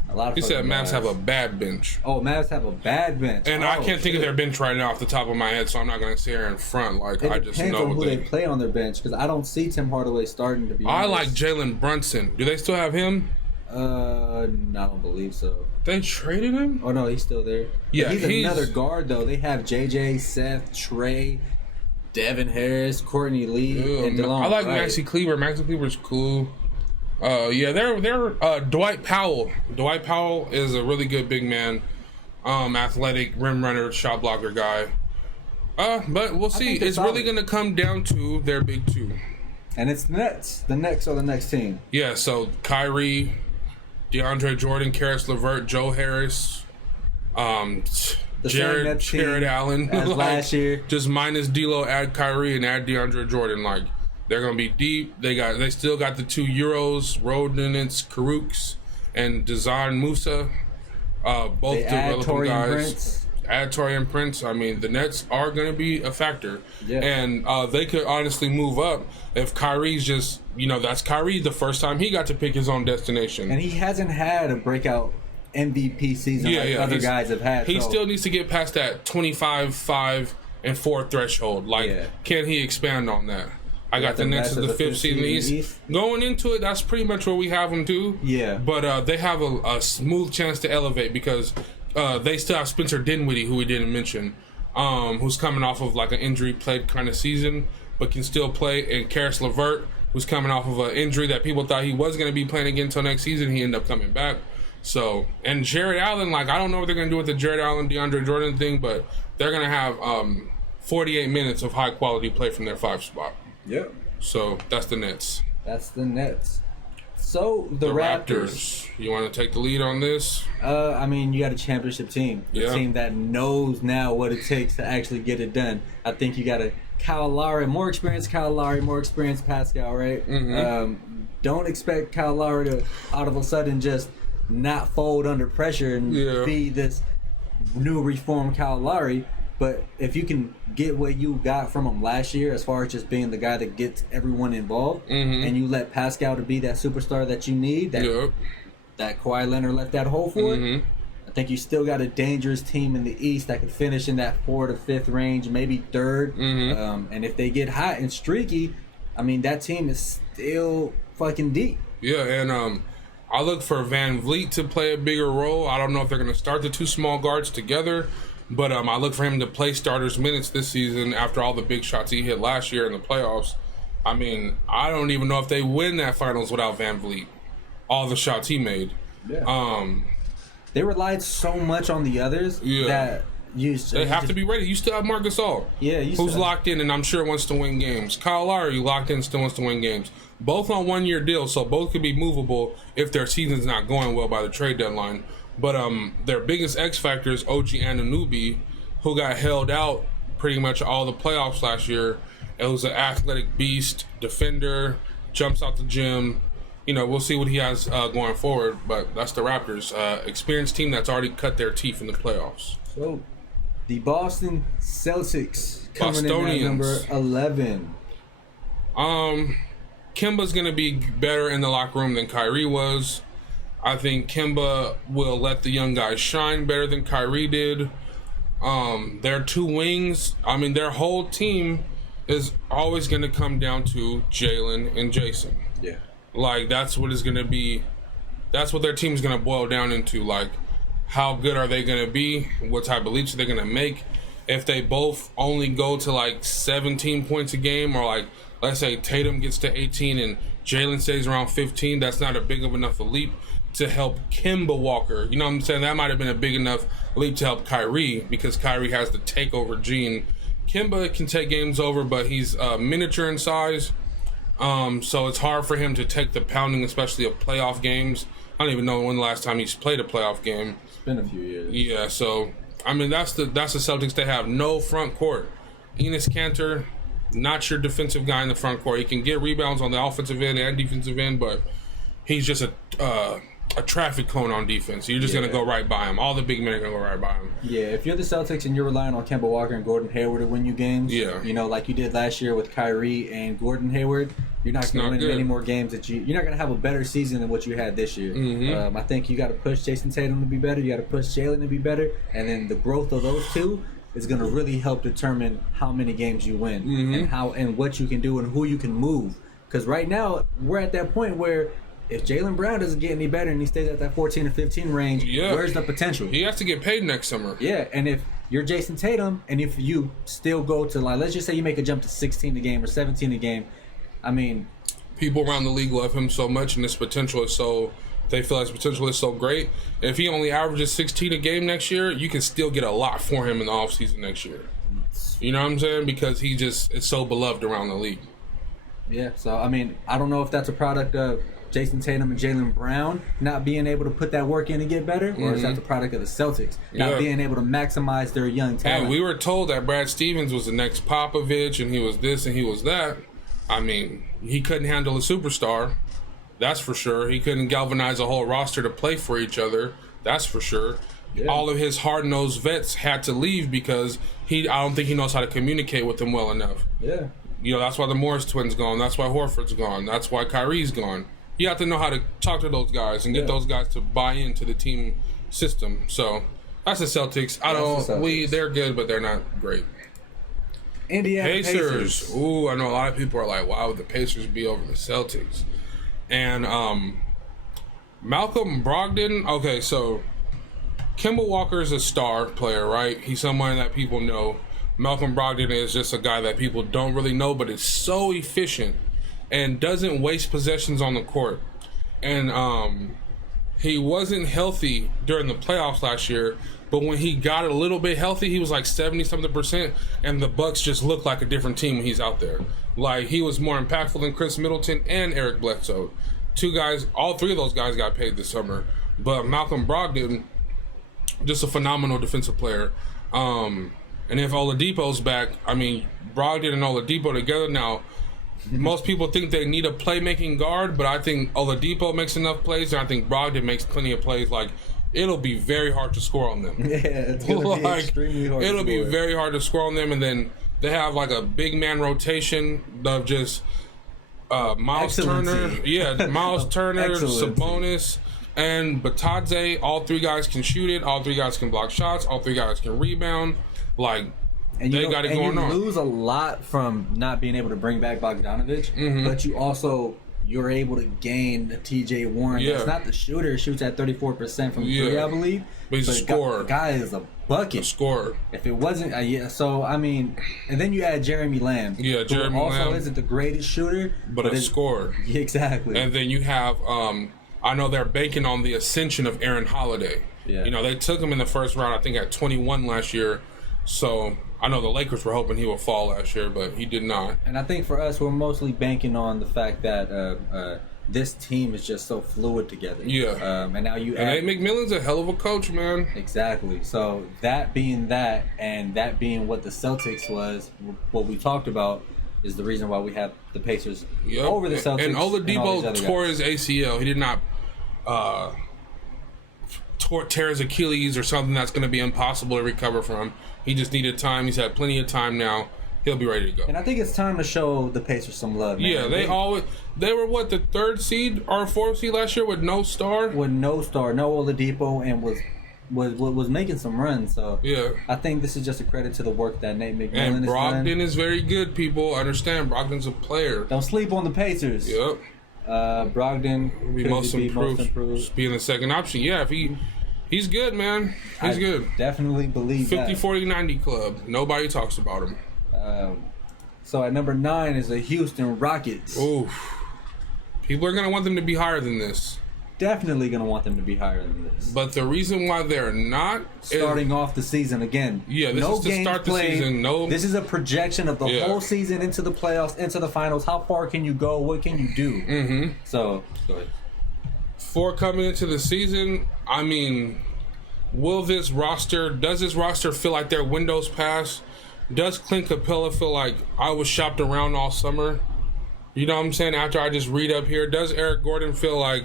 a lot of. He said Mavs guys. have a bad bench. Oh, Mavs have a bad bench. And I can't think of their bench right now off the top of my head, so I'm not going to sit here in front. Like, I just depends know on who they play on their bench because I don't see Tim Hardaway starting to be. I honest. like Jalen Brunson. Do they still have him? No, I don't believe so. They traded him? Oh no, he's still there. Yeah, he's he's- another guard though. They have JJ, Seth, Trey, Devin Harris, Courtney Lee, and DeLon I like Wright. Maxi Kleber. Maxi Kleber's cool. They're Dwight Powell. Dwight Powell is a really good big man, athletic rim runner, shot blocker guy. But we'll see. think they're It's really solid. going to come down to their big two. And it's the Nets. The Knicks are the next team. Yeah. So Kyrie, DeAndre Jordan, Karis LeVert, Joe Harris, The same Nets team Jared Allen as last year. Just minus D'Lo, add Kyrie, and add DeAndre Jordan. Like, they're gonna be deep. They still got the 2 Euros, Rodinets, Karuks, and Dazan Musa. Both They add developing Torian guys. Prince. Add Torian Prince. I mean, the Nets are gonna be a factor, Yeah. and they could honestly move up if Kyrie's just, that's Kyrie the first time he got to pick his own destination. And he hasn't had a breakout MVP season like other guys have had. He so still needs to get past that 25, 5, and 4 threshold. Like, Yeah. can he expand on that? I got the Nets as the 5th seed in the East. Going into it, that's pretty much where we have them too. Yeah. But they have a smooth chance to elevate because they still have Spencer Dinwiddie, who we didn't mention, who's coming off of like an injury-plagued kind of season, but can still play. And Karis LeVert, who's coming off of an injury that people thought he was going to be playing again until next season. He ended up coming back. So, and Jared Allen, like, I don't know what they're going to do with the Jared Allen, DeAndre Jordan thing, but they're going to have 48 minutes of high-quality play from their 5 spot. Yep. So, that's the Nets. That's the Nets. So the Raptors. You want to take the lead on this? I mean, you got a championship team. A Yeah. team that knows now what it takes to actually get it done. I think you got a Kyle Lowry, more experienced Kyle Lowry, more experienced Pascal, right? Don't expect Kyle Lowry to out of a sudden just not fold under pressure and be this new reformed Kyle Lowry. But if you can get what you got from him last year, as far as just being the guy that gets everyone involved, and you let Pascal to be that superstar that you need, that Kawhi Leonard left that hole for, I think you still got a dangerous team in the East that could finish in that 4th to 5th range, maybe 3rd. And if they get hot and streaky, I mean, that team is still fucking deep. Yeah, and I look for Van Vliet to play a bigger role. I don't know if they're going to start the 2 small guards together, but I look for him to play starters minutes this season after all the big shots he hit last year in the playoffs. I mean, I don't even know if they win that finals without Van Vliet. All the shots he made. Yeah. They relied so much on the others that they have to be ready. You still have Marc Gasol, who's locked in and I'm sure wants to win games. Kyle Lowry, locked in, still wants to win games. Both on 1-year deals, so both could be movable if their season's not going well by the trade deadline. But their biggest X factor is OG Anunoby, who got held out pretty much all the playoffs last year. It was an athletic beast, defender, jumps out the gym. We'll see what he has going forward, but that's the Raptors. Experienced team that's already cut their teeth in the playoffs. So, the Boston Celtics coming in at number 11. Kemba's going to be better in the locker room than Kyrie was. I think Kemba will let the young guys shine better than Kyrie did. Their 2 wings, I mean, their whole team is always going to come down to Jalen and Jason. Yeah. Like, that's what is going to be, that's what their team is going to boil down into. Like, how good are they going to be? What type of leaps are they going to make? If they both only go to like 17 points a game, or like, let's say Tatum gets to 18 and Jalen stays around 15, that's not a big of enough a leap to help Kemba Walker. You know what I'm saying? That might have been a big enough leap to help Kyrie because Kyrie has the takeover gene. Kemba can take games over, but he's miniature in size. So it's hard for him to take the pounding, especially of playoff games. I don't even know when the last time he's played a playoff game. It's been a few years. Yeah, so I mean that's the Celtics. They have no front court. Enes Kanter, not your defensive guy in the front court. He can get rebounds on the offensive end and defensive end, but he's just a traffic cone on defense. You're just gonna go right by him. All the big men are gonna go right by him. Yeah, if you're the Celtics and you're relying on Kemba Walker and Gordon Hayward to win you games, you know, like you did last year with Kyrie and Gordon Hayward, you're not going to win many more games you're not going to have a better season than what you had this year. I think you got to push Jason Tatum to be better. You got to push Jalen to be better, and then the growth of those two is going to really help determine how many games you win and what you can do and who you can move. Because right now we're at that point where if Jaylen Brown doesn't get any better and he stays at that 14 or 15 range, where's the potential? He has to get paid next summer. Yeah, and if you're Jason Tatum, and if you still go to, like, let's just say you make a jump to 16 a game or 17 a game, I mean, people around the league love him so much, and his potential is they feel his potential is so great. And if he only averages 16 a game next year, you can still get a lot for him in the offseason next year. You know what I'm saying? Because he just is so beloved around the league. Yeah, so, I mean, I don't know if that's a product of Jason Tatum and Jaylen Brown not being able to put that work in and get better, or is that the product of the Celtics not being able to maximize their young talent? And we were told that Brad Stevens was the next Popovich, and he was this and he was that. I mean, he couldn't handle a superstar, that's for sure. He couldn't galvanize a whole roster to play for each other, that's for sure. Yeah. All of his hard-nosed vets had to leave because I don't think he knows how to communicate with them well enough. Yeah. You know, that's why the Morris twins gone. That's why Horford's gone. That's why Kyrie's gone. You have to know how to talk to those guys and get those guys to buy into the team system. So that's the Celtics. They're good, but they're not great. Indiana Pacers. Ooh, I know a lot of people are like, why would the Pacers be over the Celtics? And Malcolm Brogdon. Okay, so Kemba Walker is a star player, right? He's someone that people know. Malcolm Brogdon is just a guy that people don't really know, but is so efficient and doesn't waste possessions on the court. And he wasn't healthy during the playoffs last year, but when he got a little bit healthy, he was like 70-something%, and the Bucks just looked like a different team when he's out there. Like, he was more impactful than Chris Middleton and Eric Bledsoe. All three of those guys got paid this summer. But Malcolm Brogdon, just a phenomenal defensive player. And if Oladipo's back, I mean, Brogdon and Oladipo together now, most people think they need a playmaking guard, but I think Oladipo makes enough plays, and I think Brogdon makes plenty of plays. Like, it'll be very hard to score on them. Yeah, it's going to be extremely hard. It'll be very hard to score on them, and then they have like a big man rotation of just Miles Turner, Sabonis, and Batadze. All three guys can shoot it. All three guys can block shots. All three guys can rebound. Like. And they got it going on. You lose a lot from not being able to bring back Bogdanovich, but you're able to gain a TJ Warren. Yeah. That's not the shooter. Shoots at 34% from three, I believe. But he's a scorer. The guy is a bucket. A scorer. If it wasn't, so I mean, and then you add Jeremy Lamb. Yeah, Jeremy Lamb. Also isn't the greatest shooter, but a scorer. Exactly. And then you have, I know they're banking on the ascension of Aaron Holiday. Yeah. You know, they took him in the first round, I think, at 21 last year. So I know the Lakers were hoping he would fall last year, but he did not. And I think for us, we're mostly banking on the fact that this team is just so fluid together. Yeah. And now you add... And Nate McMillan's a hell of a coach, man. Exactly. So that being that, and that being what the Celtics was, what we talked about, is the reason why we have the Pacers over the Celtics. And Oladipo tore his ACL. He did not tear his Achilles or something that's going to be impossible to recover from. He just needed time. He's had plenty of time now. He'll be ready to go. And I think it's time to show the Pacers some love, man. Yeah, they were what, the 3rd seed or 4th seed last year with no star? With no star, no Oladipo, and was making some runs. So yeah, I think this is just a credit to the work that Nate McMillan and Brogdon has done. is very good, people. Understand, Brogdon's a player. Don't sleep on the Pacers. Yep. Brogdon be most improved. Being the second option. Yeah, if he's good, man. He's good. Definitely believe 50, 40, 90 club. Nobody talks about him. So at number 9 is the Houston Rockets. Ooh. People are going to want them to be higher than this. definitely going to want them to be higher than this. But the reason why they're not Starting off the season again. Yeah, this is to games start the played. season. No, This is a projection of the whole season into the playoffs, into the finals. How far can you go? What can you do? Mm-hmm. So, go ahead. For coming into the season, I mean, does this roster feel like their window's passed? Does Clint Capella feel like I was shopped around all summer? You know what I'm saying? After I just read up here, does Eric Gordon feel like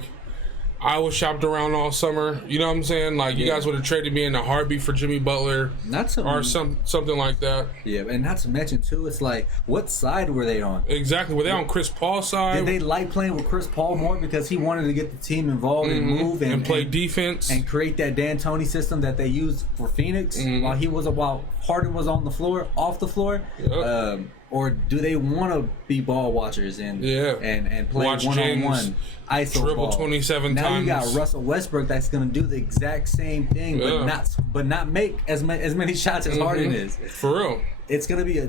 I was shopped around all summer? You know what I'm saying? Like, you guys would have traded me in a heartbeat for Jimmy Butler or something like that. Yeah, and not to mention, too, it's like, what side were they on? Exactly. Were they on Chris Paul's side? Did they like playing with Chris Paul more because he wanted to get the team involved and move and play defense and create that D'Antoni system that they used for Phoenix while Harden was on the floor, off the floor? Yep. Or do they want to be ball watchers and play Watch one-on-one ISO dribble ball? 27 now times. You got Russell Westbrook that's going to do the exact same thing, but not make as many shots as Harden is. For real. It's going to be a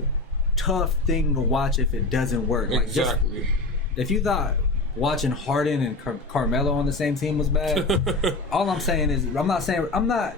tough thing to watch if it doesn't work. Exactly. If you thought watching Harden and Carmelo on the same team was bad, all I'm saying is I'm not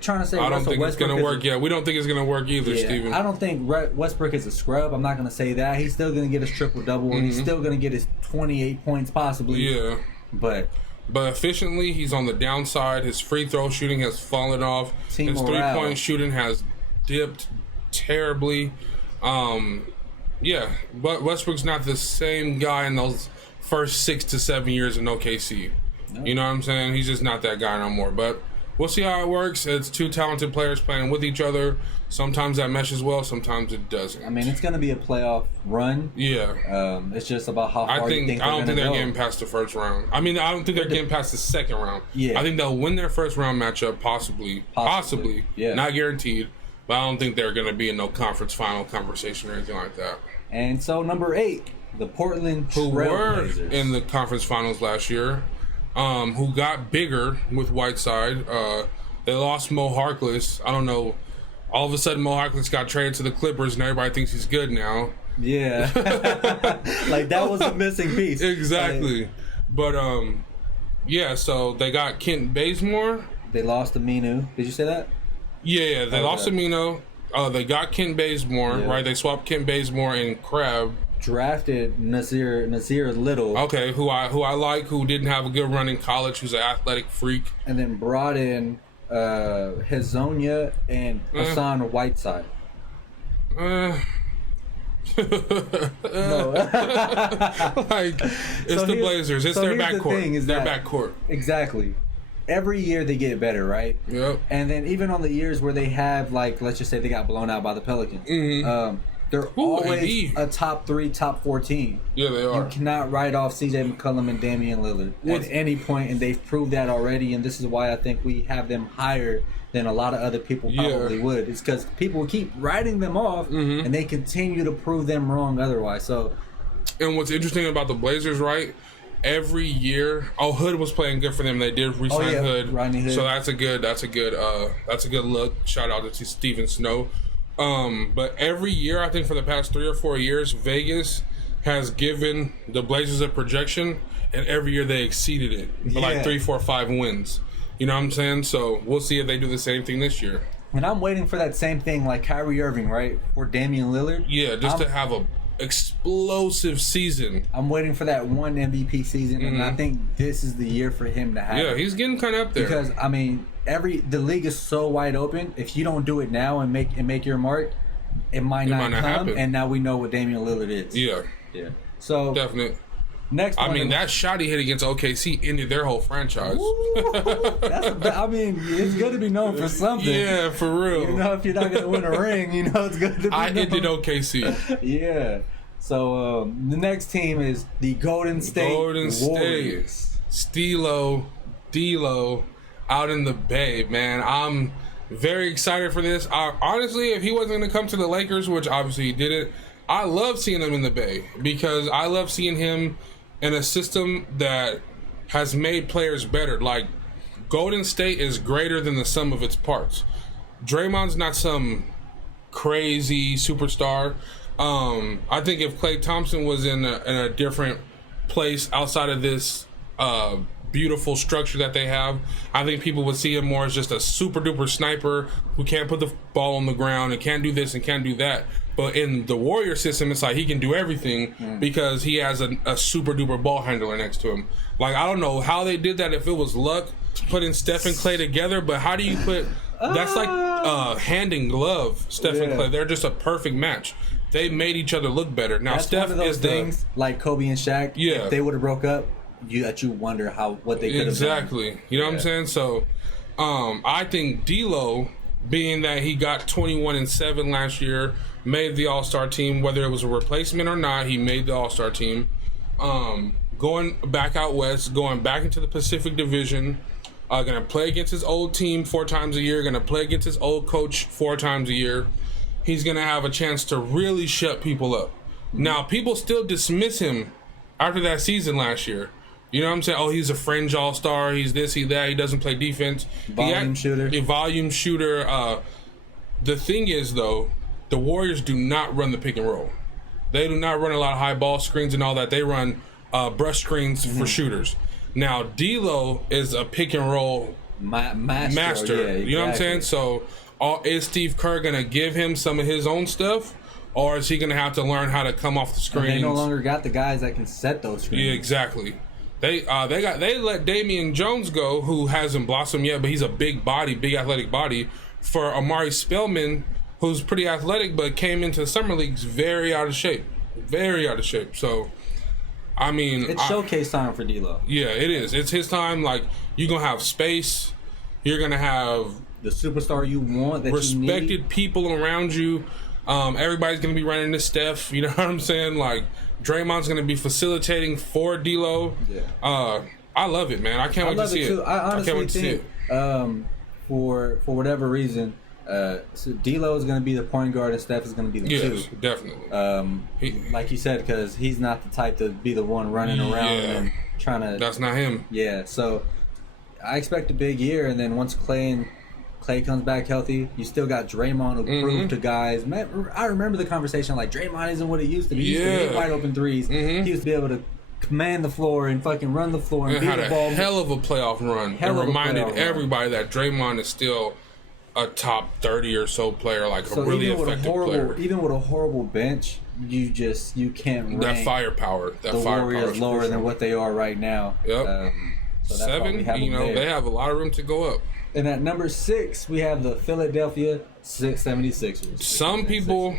trying to say I don't Russell think Westbrook it's going to work. We don't think it's going to work either, Steven. I don't think Westbrook is a scrub. I'm not going to say that. He's still going to get his triple-double, and he's still going to get his 28 points possibly. Yeah. But efficiently, he's on the downside. His free throw shooting has fallen off. His morale. 3-point shooting has dipped terribly. But Westbrook's not the same guy in those first 6 to 7 years in OKC. No. You know what I'm saying? He's just not that guy no more. But we'll see how it works. It's two talented players playing with each other. Sometimes that meshes well, sometimes it doesn't. I mean, it's going to be a playoff run. Yeah. It's just about how far you think I don't think they're go. getting past the first round. I mean, I don't think they're getting past the second round. Yeah. I think they'll win their first round matchup, possibly. Yeah. Not guaranteed. But I don't think they're going to be in no conference final conversation or anything like that. And so, number 8, the Portland Trailblazers. Who were in the conference finals last year, who got bigger with Whiteside. They lost Mo Harkless. I don't know. All of a sudden, Mo Harkless got traded to the Clippers, and everybody thinks he's good now. Yeah. Like, that was a missing piece. Exactly. But, so they got Kent Bazemore. They lost Aminu. Did you say that? Yeah, they lost Aminu. They got Kent Bazemore, right? They swapped Kent Bazemore and Crabbe. Drafted Nasir Little. Okay, who I like, who didn't have a good run in college, who's an athletic freak. And then brought in Hezonja and Hassan Whiteside. No. Like, it's the Blazers. It's their backcourt. It's their backcourt. Exactly. Every year they get better, right? Yep. And then even on the years where they have, like, let's just say they got blown out by the Pelicans, they're always a top 3, top 4 team. Yeah, they are. You cannot write off CJ McCollum and Damian Lillard at any point, and they've proved that already. And this is why I think we have them higher than a lot of other people probably would. It's because people keep writing them off, and they continue to prove them wrong otherwise. So, and what's interesting about the Blazers, right? Every year, Hood was playing good for them. They did re-sign Hood, Rodney Hood. So that's a good look. Shout out to Stephen Snow. But every year, I think for the past 3 or 4 years, Vegas has given the Blazers a projection, and every year they exceeded it for like 3, 4, 5 wins. You know what I'm saying? So we'll see if they do the same thing this year. And I'm waiting for that same thing like Kyrie Irving, right? Or Damian Lillard. Yeah, to have a explosive season. I'm waiting for that one MVP season, and I think this is the year for him to have. Yeah, he's getting kind of up there. Because I mean, the league is so wide open. If you don't do it now and make your mark, it might not come. Happen. And now we know what Damian Lillard is. Yeah. So definitely. Next, that shot he hit against OKC ended their whole franchise. It's good to be known for something. Yeah, for real. You know, if you're not going to win a ring, you know it's good to be known. I ended OKC. Yeah. So the next team is the Golden State Warriors. D'Lo out in the Bay, man. I'm very excited for this. Honestly, if he wasn't going to come to the Lakers, which obviously he didn't, I love seeing him in the Bay because I love seeing him in a system that has made players better. Like, Golden State is greater than the sum of its parts. Draymond's not some crazy superstar. I think if Klay Thompson was in a different place outside of this beautiful structure that they have. I think people would see him more as just a super duper sniper who can't put the ball on the ground and can't do this and can't do that. But in the Warrior system, it's like he can do everything because he has a super duper ball handler next to him. Like, I don't know how they did that, if it was luck putting Steph and Klay together, but how do you put that's like hand and glove, Steph and Klay. They're just a perfect match. They made each other look better. Now that's Steph one of those is things like Kobe and Shaq. Yeah. If they would have broke up, you wonder what they could have done. Exactly. You know what I'm saying? So I think D'Lo, being that he got 21-7 last year, made the All-Star team, whether it was a replacement or not, he made the All-Star team. Going back out west, going back into the Pacific Division, going to play against his old team 4 times a year, going to play against his old coach 4 times a year. He's going to have a chance to really shut people up. Now, people still dismiss him after that season last year. You know what I'm saying? Oh, he's a fringe all-star. He's this, he that. He doesn't play defense. Volume shooter. A volume shooter. The thing is, though, the Warriors do not run the pick and roll. They do not run a lot of high ball screens and all that. They run brush screens for shooters. Now, D'Lo is a pick and roll master. Yeah, exactly. You know what I'm saying? So, is Steve Kerr going to give him some of his own stuff? Or is he going to have to learn how to come off the screens? And they no longer got the guys that can set those screens. Yeah, exactly. They let Damian Jones go, who hasn't blossomed yet, but he's a big athletic body, for Amari Spellman, who's pretty athletic, but came into the summer leagues very out of shape. So, I mean, it's showcase time for D'Lo. Yeah, it is. It's his time. Like, you're gonna have space. You're gonna have the superstar you want, that respected you need. People around you. Everybody's gonna be running to Steph. You know what I'm saying? Like, Draymond's gonna be facilitating for D'Lo. Yeah. I love it, man. I can't wait to see it. I honestly think, for whatever reason, so D'Lo is gonna be the point guard and Steph is gonna be the two. Yes, definitely. Like you said, because he's not the type to be the one running around and trying to. That's not him. Yeah. So I expect a big year, and then once Klay comes back healthy, you still got Draymond who proved to guys. Man, I remember the conversation, like, Draymond isn't what it used to be. He used to hit wide open threes. He used to be able to command the floor and fucking run the floor and beat had the ball. A hell of a playoff run. And reminded everybody that Draymond is still a top 30 or so player, like a really effective player. Even with a horrible bench, you can't rank that firepower. The Warriors lower than what they are right now. Yep. So 7, they have a lot of room to go up. And at number 6, we have the Philadelphia 76ers. Some people,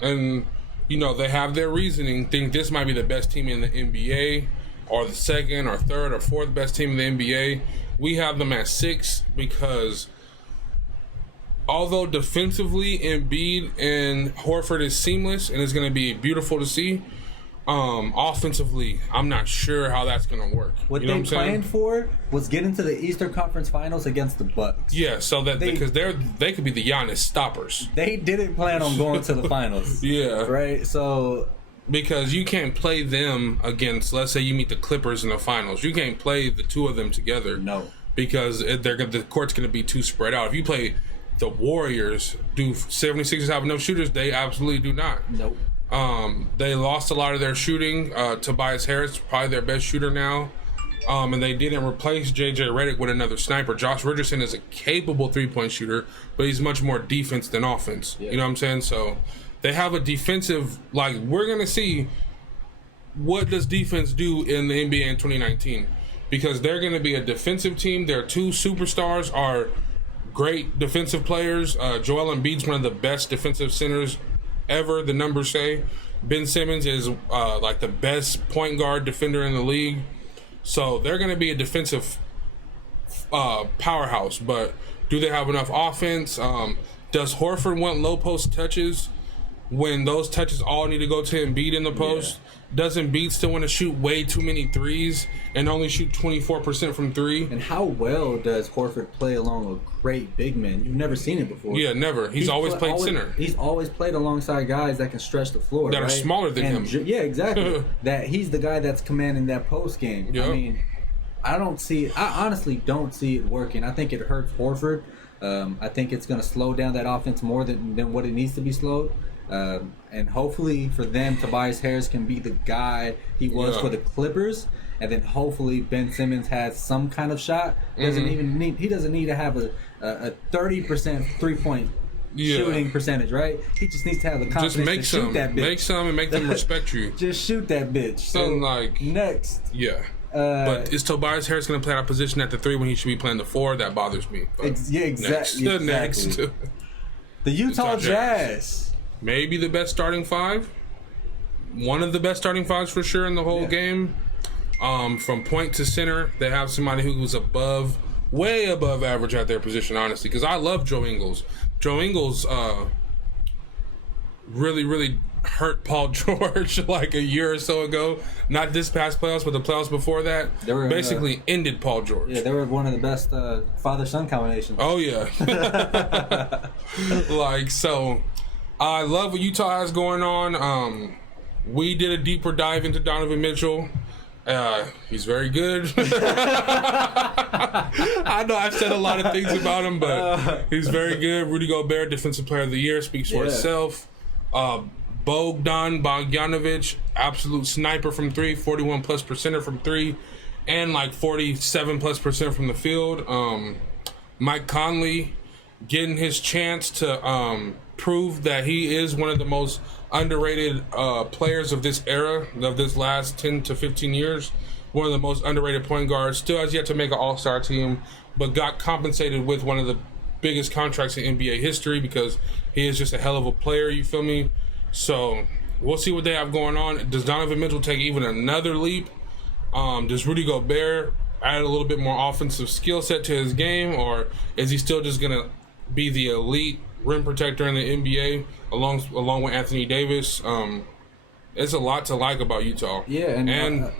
and they have their reasoning, think this might be the best team in the NBA, or the second or third or fourth best team in the NBA. We have them at 6 because although defensively Embiid and Horford is seamless and it's going to be beautiful to see, offensively, I'm not sure how that's going to work. What they planned for was get into the Eastern Conference Finals against the Bucks. Yeah, so that because they could be the Giannis stoppers. They didn't plan on going to the finals. Yeah. Right? So because you can't play them against, let's say you meet the Clippers in the finals. You can't play the two of them together. No. Because the court's going to be too spread out. If you play the Warriors, do 76ers have enough shooters? They absolutely do not. Nope. They lost a lot of their shooting. Tobias Harris, probably their best shooter now. And they didn't replace J.J. Redick with another sniper. Josh Richardson is a capable three-point shooter, but he's much more defense than offense. Yeah. You know what I'm saying? So they have a defensive, like, we're going to see what does defense do in the NBA in 2019. Because they're going to be a defensive team. Their 2 superstars are great defensive players. Joel Embiid's one of the best defensive centers ever, the numbers say. Ben Simmons is like the best point guard defender in the league. So they're going to be a defensive powerhouse. But do they have enough offense? Does Horford want low post touches when those touches all need to go to Embiid in the post? Yeah. Does Embiid still want to shoot way too many threes and only shoot 24% from 3? And how well does Horford play along a great big man? You've never seen it before. Yeah, never. He's always played center. He's always played alongside guys that can stretch the floor. That are smaller than him. Yeah, exactly. That he's the guy that's commanding that post game. Yep. I mean, I honestly don't see it working. I think it hurts Horford. I think it's going to slow down that offense more than what it needs to be slowed. And hopefully for them, Tobias Harris can be the guy he was for the Clippers. And then hopefully Ben Simmons has some kind of shot. He doesn't need to have a 30% 3-point shooting percentage, right? He just needs to have the confidence to shoot that bitch. Make some and make them respect you. Just shoot that bitch. So next. Yeah. But is Tobias Harris going to play out of position at the 3 when he should be playing the 4? That bothers me. Exactly. Next. The Utah Jazz. Maybe the best starting 5. One of the best starting 5s for sure in the whole game. From point to center, they have somebody who was way above average at their position, honestly. Because I love Joe Ingles. Joe Ingles really, really hurt Paul George like a year or so ago. Not this past playoffs, but the playoffs before that. They were, basically ended Paul George. Yeah, they were one of the best father-son combinations. Oh, yeah. So I love what Utah has going on. We did a deeper dive into Donovan Mitchell. He's very good. I know I've said a lot of things about him, but he's very good. Rudy Gobert, Defensive Player of the Year, speaks for itself. Bogdan Bogdanovic, absolute sniper from 3, 41+% from 3, and like 47+% from the field. Mike Conley getting his chance to prove that he is one of the most underrated players of this era, of this last 10 to 15 years. One of the most underrated point guards. Still has yet to make an all-star team, but got compensated with one of the biggest contracts in NBA history because he is just a hell of a player, you feel me? So we'll see what they have going on. Does Donovan Mitchell take even another leap? Does Rudy Gobert add a little bit more offensive skill set to his game, or is he still just going to be the elite rim protector in the NBA along with Anthony Davis? It's a lot to like about Utah. Yeah, and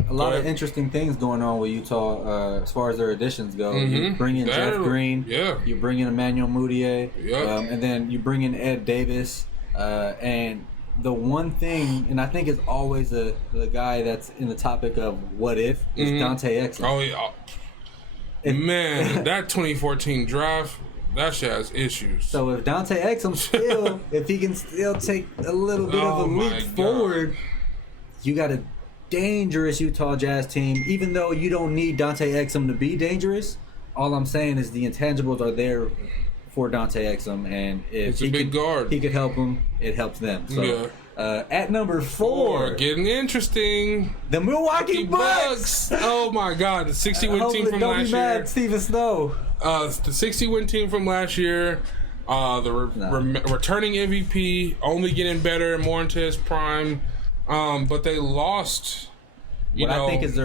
a lot of interesting things going on with Utah as far as their additions go. You bring in Jeff Green. Yeah. You bring in Emmanuel Mudiay. Yeah. And then you bring in Ed Davis. And the one thing, and I think it's always the guy that's in the topic of what if, is Dante Exum. Oh, yeah. Man, that 2014 draft, that shit has issues. So if Dante Exum if he can still take a little bit of a leap forward, you got a dangerous Utah Jazz team. Even though you don't need Dante Exum to be dangerous, all I'm saying is the intangibles are there for Dante Exum, and if he could help them, it helps them. So at number 4, getting interesting, the Milwaukee Bucks. Oh my God, the 60-win team from last year. Don't be mad, Steven Snow. The 60-win team from last year, returning MVP, only getting better and more into his prime, but they lost. I think is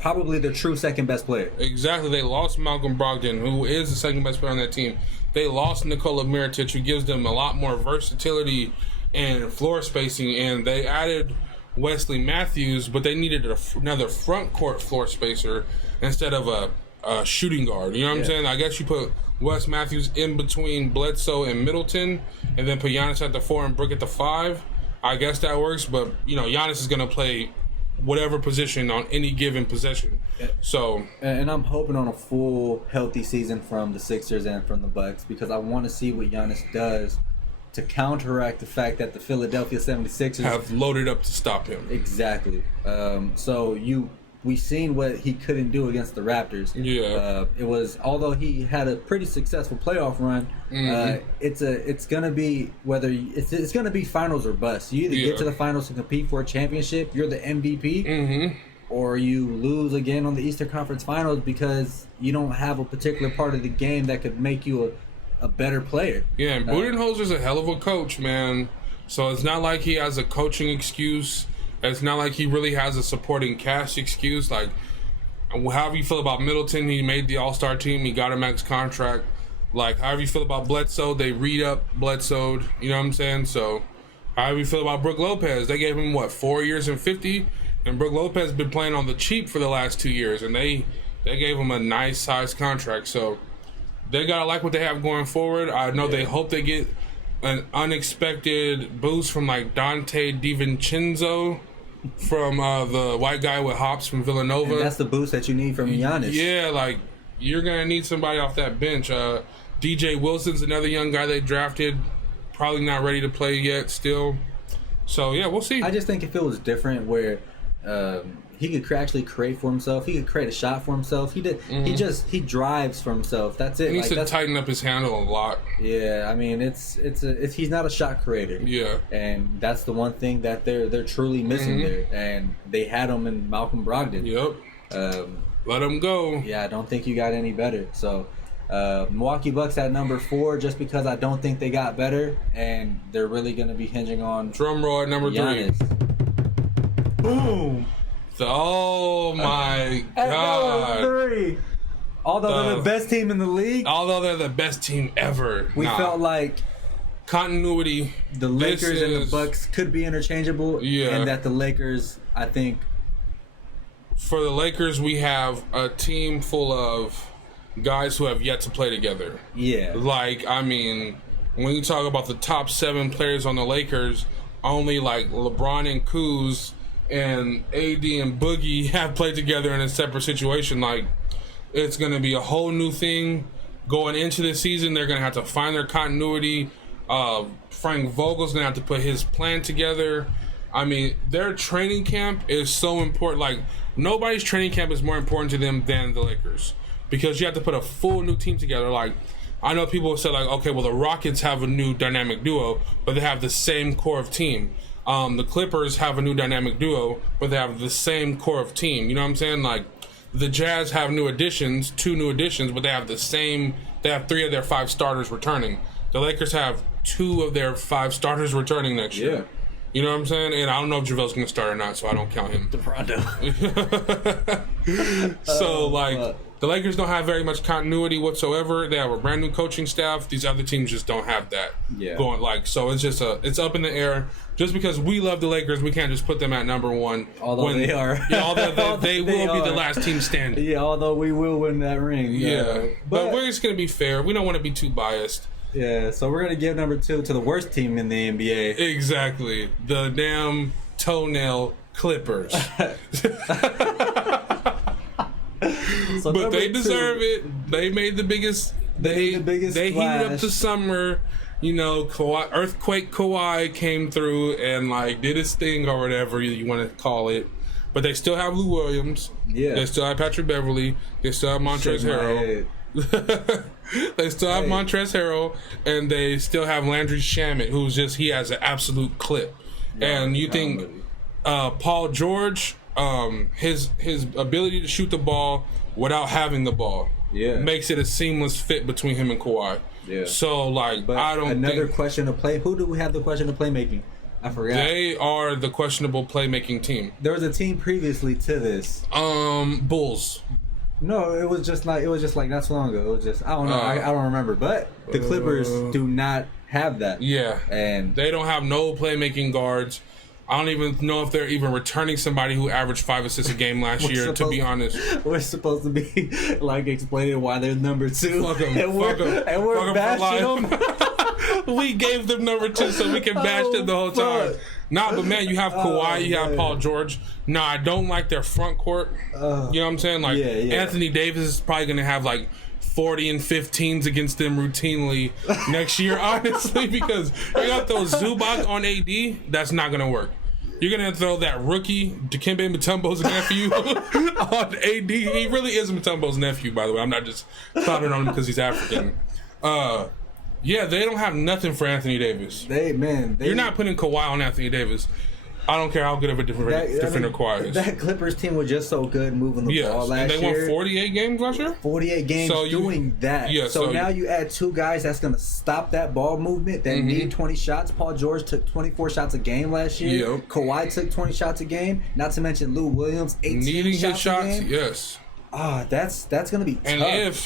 probably the true second best player. Exactly. They lost Malcolm Brogdon, who is the second best player on that team. They lost Nikola Mirotic, who gives them a lot more versatility and floor spacing, and they added Wesley Matthews, but they needed another front court floor spacer instead of a shooting guard. You know what I'm saying? I guess you put Wes Matthews in between Bledsoe and Middleton, and then put Giannis at the 4 and Brook at the 5. I guess that works, but Giannis is going to play whatever position on any given possession. So, and I'm hoping on a full healthy season from the Sixers and from the Bucks, because I want to see what Giannis does to counteract the fact that the Philadelphia 76ers have loaded up to stop him. Exactly. We've seen what he couldn't do against the Raptors. Yeah. It was, although he had a pretty successful playoff run, it's gonna be it's gonna be finals or bust. You either get to the finals and compete for a championship, you're the MVP, or you lose again on the Eastern Conference Finals because you don't have a particular part of the game that could make you a better player. Yeah, and Budenholzer's a hell of a coach, man. So it's not like he has a coaching excuse. It's not like he really has a supporting cast excuse. Like, however you feel about Middleton, he made the All-Star team. He got a max contract. Like, however you feel about Bledsoe, they re-up Bledsoe. You know what I'm saying? So, however you feel about Brook Lopez, they gave him, 4 years and $50? And Brook Lopez has been playing on the cheap for the last 2 years. And they gave him a nice-sized contract. So, they got to like what they have going forward. I know they hope they get an unexpected boost from, Dante DiVincenzo, from the white guy with hops from Villanova. And that's the boost that you need from Giannis. Yeah, you're going to need somebody off that bench. DJ Wilson's another young guy they drafted. probably not ready to play yet still. So, yeah, we'll see. I just think if it was different where he could actually create for himself, he could create a shot for himself. He drives for himself. That's it. He needs to tighten up his handle a lot. Yeah, I mean, he's not a shot creator. Yeah. And that's the one thing that they're truly missing there. And they had him in Malcolm Brogdon. Yep. Let him go. Yeah, I don't think you got any better. So, Milwaukee Bucks at number 4, just because I don't think they got better, and they're really going to be hinging on drum roll at number Giannis. 3. Boom! Oh my At God! number 3. Although they're the best team in the league, Although they're the best team ever, we felt like continuity. the Lakers and the Bucks could be interchangeable, Yeah. and that the Lakers, I think, For the Lakers, we have a team full of guys who have yet to play together. yeah, Like, I mean, when you talk about the top 7 players on the Lakers, only like LeBron and Kuz and AD and Boogie have played together in a separate situation. Like, it's going to be a whole new thing going into the season. They're going to have to find their continuity. Frank Vogel's going to have to put his plan together. I mean, their training camp is so important. Like, nobody's training camp is more important to them than the Lakers, because you have to put a full new team together. Like, I know people have said, like, okay, well, the Rockets have a new dynamic duo, but they have the same core of team. The Clippers have a new dynamic duo, but they have the same core of team. You know what I'm saying? Like, the Jazz have 2 new additions, but they have the same. They have 3 of their 5 starters returning. The Lakers have 2 of their 5 starters returning next year. Yeah. You know what I'm saying? And I don't know if JaVale's going to start or not, so I don't count him. So, the Lakers don't have very much continuity whatsoever. They have a brand new coaching staff. These other teams just don't have that going. Like, so it's just it's up in the air. Just because we love the Lakers, we can't just put them at number 1. Although they are. Yeah, although they will be the last team standing. Yeah, although we will win that ring. Yeah. But we're just going to be fair. We don't want to be too biased. Yeah, so we're going to give number 2 to the worst team in the NBA. Exactly. The damn toenail Clippers. But they deserve it. They made the biggest. They heated up the summer. You know, Earthquake Kawhi came through and like did his thing or whatever you want to call it. But they still have Lou Williams. Yeah. They still have Patrick Beverly. They still have Montrezl Harrell. They still have Montrezl Harrell, and they still have Landry Shamet, he has an absolute clip. And you think Paul George, his ability to shoot the ball without having the ball makes it a seamless fit between him and Kawhi. Yeah. So, like, but I don't think... question of play. Who do we have the question of playmaking? I forgot. They are the questionable playmaking team. There was a team previously to this. Bulls. No, it was just like not so long ago. It was just I don't know. I don't remember. But the Clippers do not have that. Yeah, and they don't have no playmaking guards. I don't even know if they're even returning somebody who averaged 5 assists a game last year. To be honest, we're supposed to be like explaining why they're number 2. Fuck them. And we're bashing them. We gave them number 2 so we can bash them the whole time. Nah, but man, you have Kawhi, you have Paul George. Nah, I don't like their front court. You know what I'm saying? Like Anthony Davis is probably gonna have like 40 and 15s against them routinely next year, honestly, because you got those Zubac on AD. That's not gonna work. You're gonna throw that rookie Dikembe Mutombo's nephew on AD. He really is Mutombo's nephew, by the way. I'm not just clowning on him because he's African. Yeah, they don't have nothing for Anthony Davis. You're not putting Kawhi on Anthony Davis. I don't care how good of a defender Kawhi is. That Clippers team was just so good moving the ball last year. And they won 48 games last year? 48 games doing that. Yeah, so now you add 2 guys that's going to stop that ball movement that need 20 shots. Paul George took 24 shots a game last year. Yep. Kawhi took 20 shots a game. Not to mention Lou Williams, 18 shots a game. Yes. That's going to be tough. And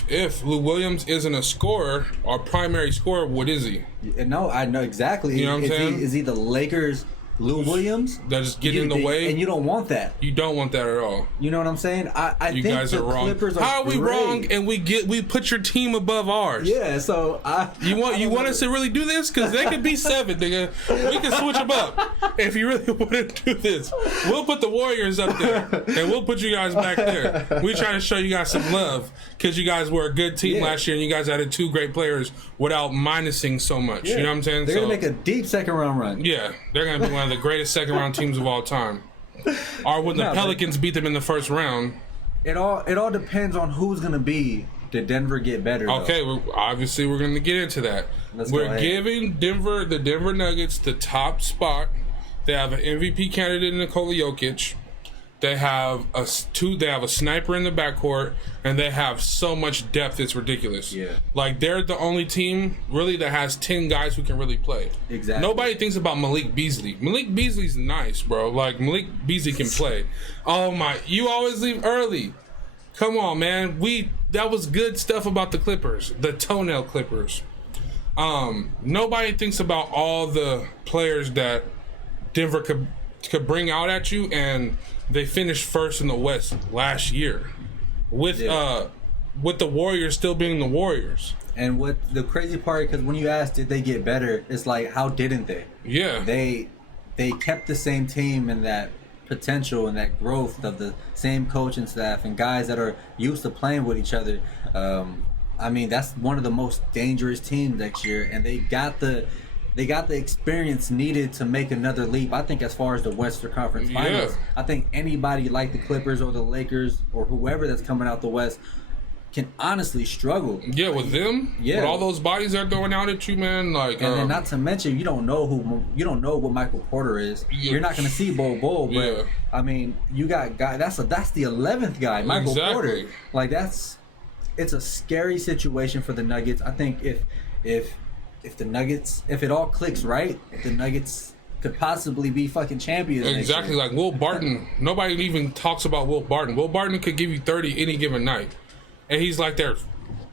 if Lou Williams isn't a scorer or primary scorer, what is he? No, I know exactly. You know what I'm saying? Is he the Lakers' Lou Williams, that just get in the way, and you don't want that. You don't want that at all. You know what I'm saying? I You think guys the are wrong. Clippers How are we great. wrong? And we put your team above ours. Yeah, so You want us to really do this? Because they could be 7, nigga. We can switch them up if you really want to do this. We'll put the Warriors up there, and we'll put you guys back there. We try to show you guys some love because you guys were a good team last year, and you guys added 2 great players without minusing so much. You know what I'm saying? They're gonna make a deep second round run. Yeah, they're gonna be one of the greatest second round teams of all time. Or when the Pelicans beat them in the first round. It all depends on who's gonna be. Did Denver get better? Okay, obviously we're going to get into that. We're giving the Denver Nuggets the top spot. They have an MVP candidate in Nikola Jokic. They have a sniper in the backcourt, and they have so much depth it's ridiculous. Yeah. Like they're the only team really that has 10 guys who can really play. Exactly. Nobody thinks about Malik Beasley. Malik Beasley's nice, bro. Like Malik Beasley can play. Oh my, you always leave early. Come on, man. That was good stuff about the Clippers, the toenail Clippers. Nobody thinks about all the players that Denver could bring out at you, and they finished first in the West last year with the Warriors still being the Warriors. And what the crazy part, because when you ask did they get better, it's like how didn't they? Yeah, they kept the same team and that potential and that growth of the same coaching staff and guys that are used to playing with each other. I mean, that's one of the most dangerous teams next year, and they got the experience needed to make another leap. I think as far as the Western Conference Finals, I think anybody like the Clippers or the Lakers or whoever that's coming out the West can honestly struggle. Yeah, with them, with all those bodies they're throwing out at you, man. Like, and then not to mention, you don't know what Michael Porter is. You're not going to see Bol, but I mean, you got guy. That's the 11th guy, Michael Porter. Like it's a scary situation for the Nuggets. I think if the Nuggets, if it all clicks right, the Nuggets could possibly be fucking champions. Exactly, like Will Barton. Nobody even talks about Will Barton. Will Barton could give you 30 any given night. And he's like their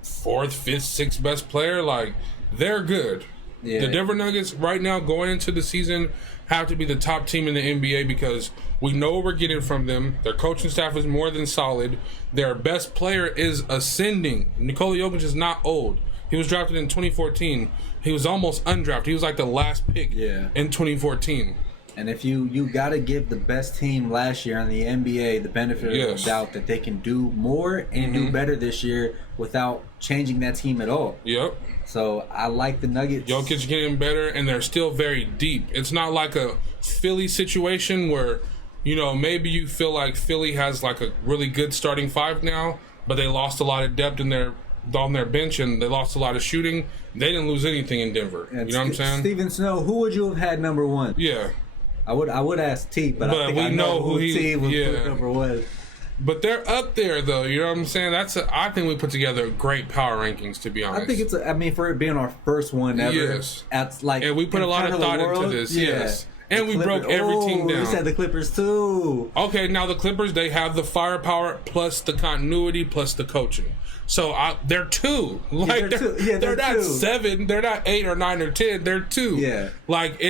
4th, 5th, 6th best player. Like, they're good. Yeah. The Denver Nuggets right now going into the season have to be the top team in the NBA because we know what we're getting from them. Their coaching staff is more than solid. Their best player is ascending. Nikola Jokic is not old. He was drafted in 2014. He was almost undrafted. He was like the last pick in 2014. And if you got to give the best team last year in the NBA the benefit of the doubt that they can do more and do better this year without changing that team at all. Yep. So I like the Nuggets. Jokic getting better, and they're still very deep. It's not like a Philly situation where, you know, maybe you feel like Philly has like a really good starting 5 now, but they lost a lot of depth on their bench, and they lost a lot of shooting. They didn't lose anything in Denver. You know what I'm saying? Stephen Snow, who would you have had number 1? Yeah. I would ask T, but I think I know who T would put number 1. But they're up there, though. You know what I'm saying? I think we put together great power rankings, to be honest. I think for it being our first one ever. Yes. And we put a lot of thought into this. Yeah. Yes. And we broke every team down. You said the Clippers, too. Okay, now the Clippers, they have the firepower plus the continuity plus the coaching. So they're 2. Like, they're not 7. They're not 8 or 9 or 10. They're 2. Yeah. Like,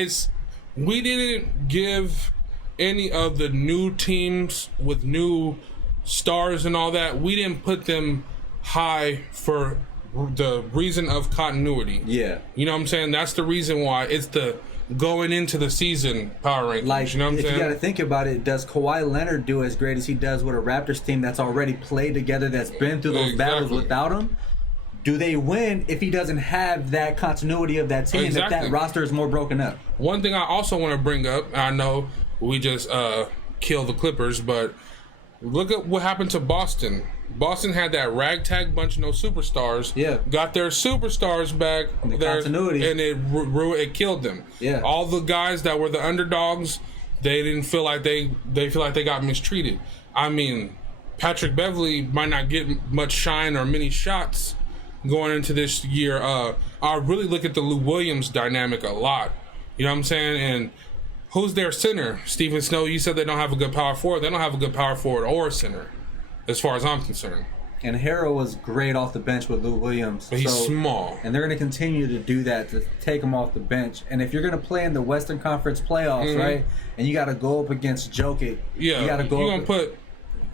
we didn't give any of the new teams with new stars and all that, we didn't put them high for the reason of continuity. Yeah. You know what I'm saying? That's the reason why it's the going into the season power rankings. Like, you know what I'm saying? You got to think about it. Does Kawhi Leonard do as great as he does with a Raptors team that's already played together, that's been through those battles without him? Do they win if he doesn't have that continuity of that team, if that roster is more broken up? One thing I also want to bring up, I know we just killed the Clippers, but look at what happened to Boston. Boston had that ragtag bunch of no superstars. Yeah. Got their superstars back. Continuity. And it killed them. Yeah. All the guys that were the underdogs, they didn't feel like they feel like they got mistreated. I mean, Patrick Beverley might not get much shine or many shots going into this year. I really look at the Lou Williams dynamic a lot. You know what I'm saying? And who's their center? Stephen Snow, you said they don't have a good power forward. They don't have a good power forward or center, as far as I'm concerned. And Harrell was great off the bench with Lou Williams. But he's small. And they're going to continue to do that, to take him off the bench. And if you're going to play in the Western Conference playoffs, right, and you got to go up against Jokic, you got to go you're going to put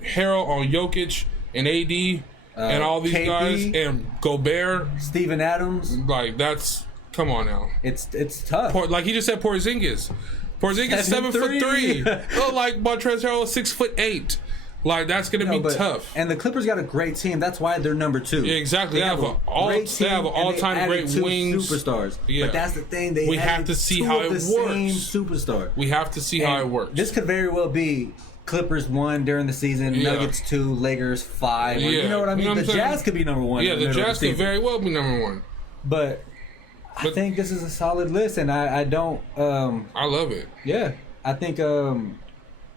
Harrell on Jokic and AD and all these KP, guys and Gobert. Steven Adams. Like, that's... Come on now. It's tough. Like he just said, Porzingis. Porzingis 7'3". Oh, like Montrezl Harrell 6'8". Like, that's going to be tough. And the Clippers got a great team. That's why they're number 2. Yeah, exactly. They have an all-time great wings. Superstars. Yeah. But that's the thing. We have to see how it works. Same superstar. We have to see how it works. This could very well be Clippers 1 during the season, Nuggets 2, Lakers 5. You know what I mean? You know the Jazz could be number 1. Yeah, the Jazz could very well be number 1. But I think this is a solid list, and I don't... I love it. Yeah. I think...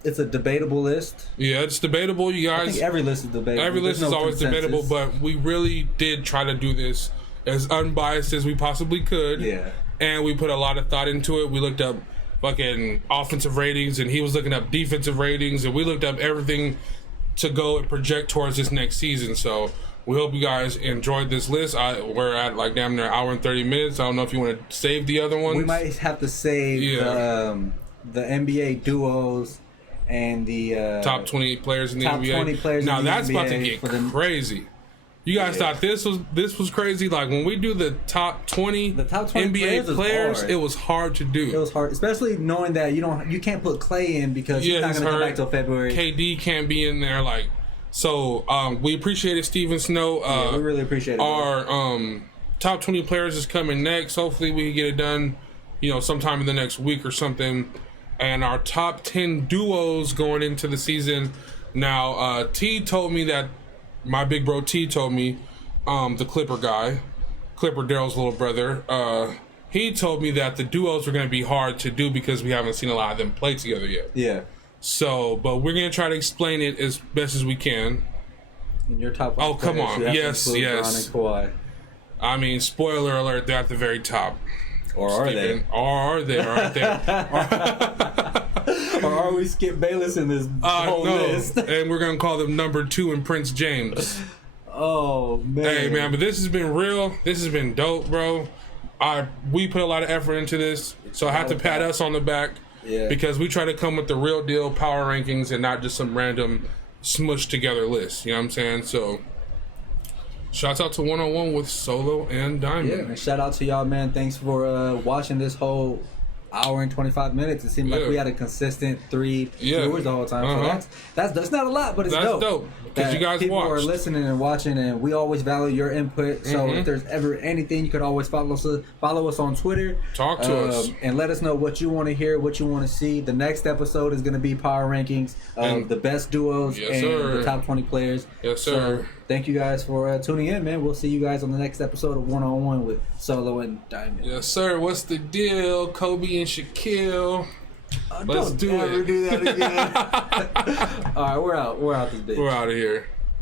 it's a debatable list. Yeah, it's debatable, you guys. I think every list is debatable. Every list is always debatable, but we really did try to do this as unbiased as we possibly could. Yeah. And we put a lot of thought into it. We looked up fucking offensive ratings, and he was looking up defensive ratings, and we looked up everything to go and project towards this next season. So we hope you guys enjoyed this list. We're at like damn near an hour and 30 minutes. I don't know if you want to save the other ones. We might have to save the NBA duos and the top 20 players in the NBA. 20 players now in the that's NBA about to get crazy. You guys thought this was crazy? Like when we do the top 20 NBA players, it was hard to do. It was hard, especially knowing that you can't put Clay in because he's not going to come back till February. KD can't be in there. Like so, we appreciated Steven Snow. We really appreciate it. Our top 20 players is coming next. Hopefully, we can get it done. Sometime in the next week or something. And our top 10 duos going into the season. Now, T told me that, my big bro T told me, the Clipper guy, Clipper Daryl's little brother, he told me that the duos are going to be hard to do because we haven't seen a lot of them play together yet. Yeah. So, but we're going to try to explain it as best as we can. In your top 5 come on. Yes. Kawhi. I mean, spoiler alert, they're at the very top. Or are they? Or are they? Aren't they? Or are we Skip Bayless in this whole list? And we're going to call them number 2 and Prince James. Oh, man. Hey, man, but this has been real. This has been dope, bro. We put a lot of effort into this, so I have to pat us on the back because we try to come with the real deal power rankings and not just some random smushed together list. You know what I'm saying? So... shouts out to 101 with Solo and Diamond. Yeah, and shout out to y'all, man. Thanks for watching this whole hour and 25 minutes. It seemed like we had a consistent 3 viewers the whole time. So that's not a lot, but it's dope. That's dope. Because you guys people watched. are listening and watching, and we always value your input. So if there's ever anything, you could always follow us on Twitter. Talk to us. And let us know what you want to hear, what you want to see. The next episode is going to be power rankings of the best duos and the top 20 players. Yes, sir. So, thank you guys for tuning in, man. We'll see you guys on the next episode of 101 with Solo and Diamond. Yes, sir. What's the deal? Kobe and Shaquille. Let's do that again. All right, we're out. We're out this bitch. We're out of here.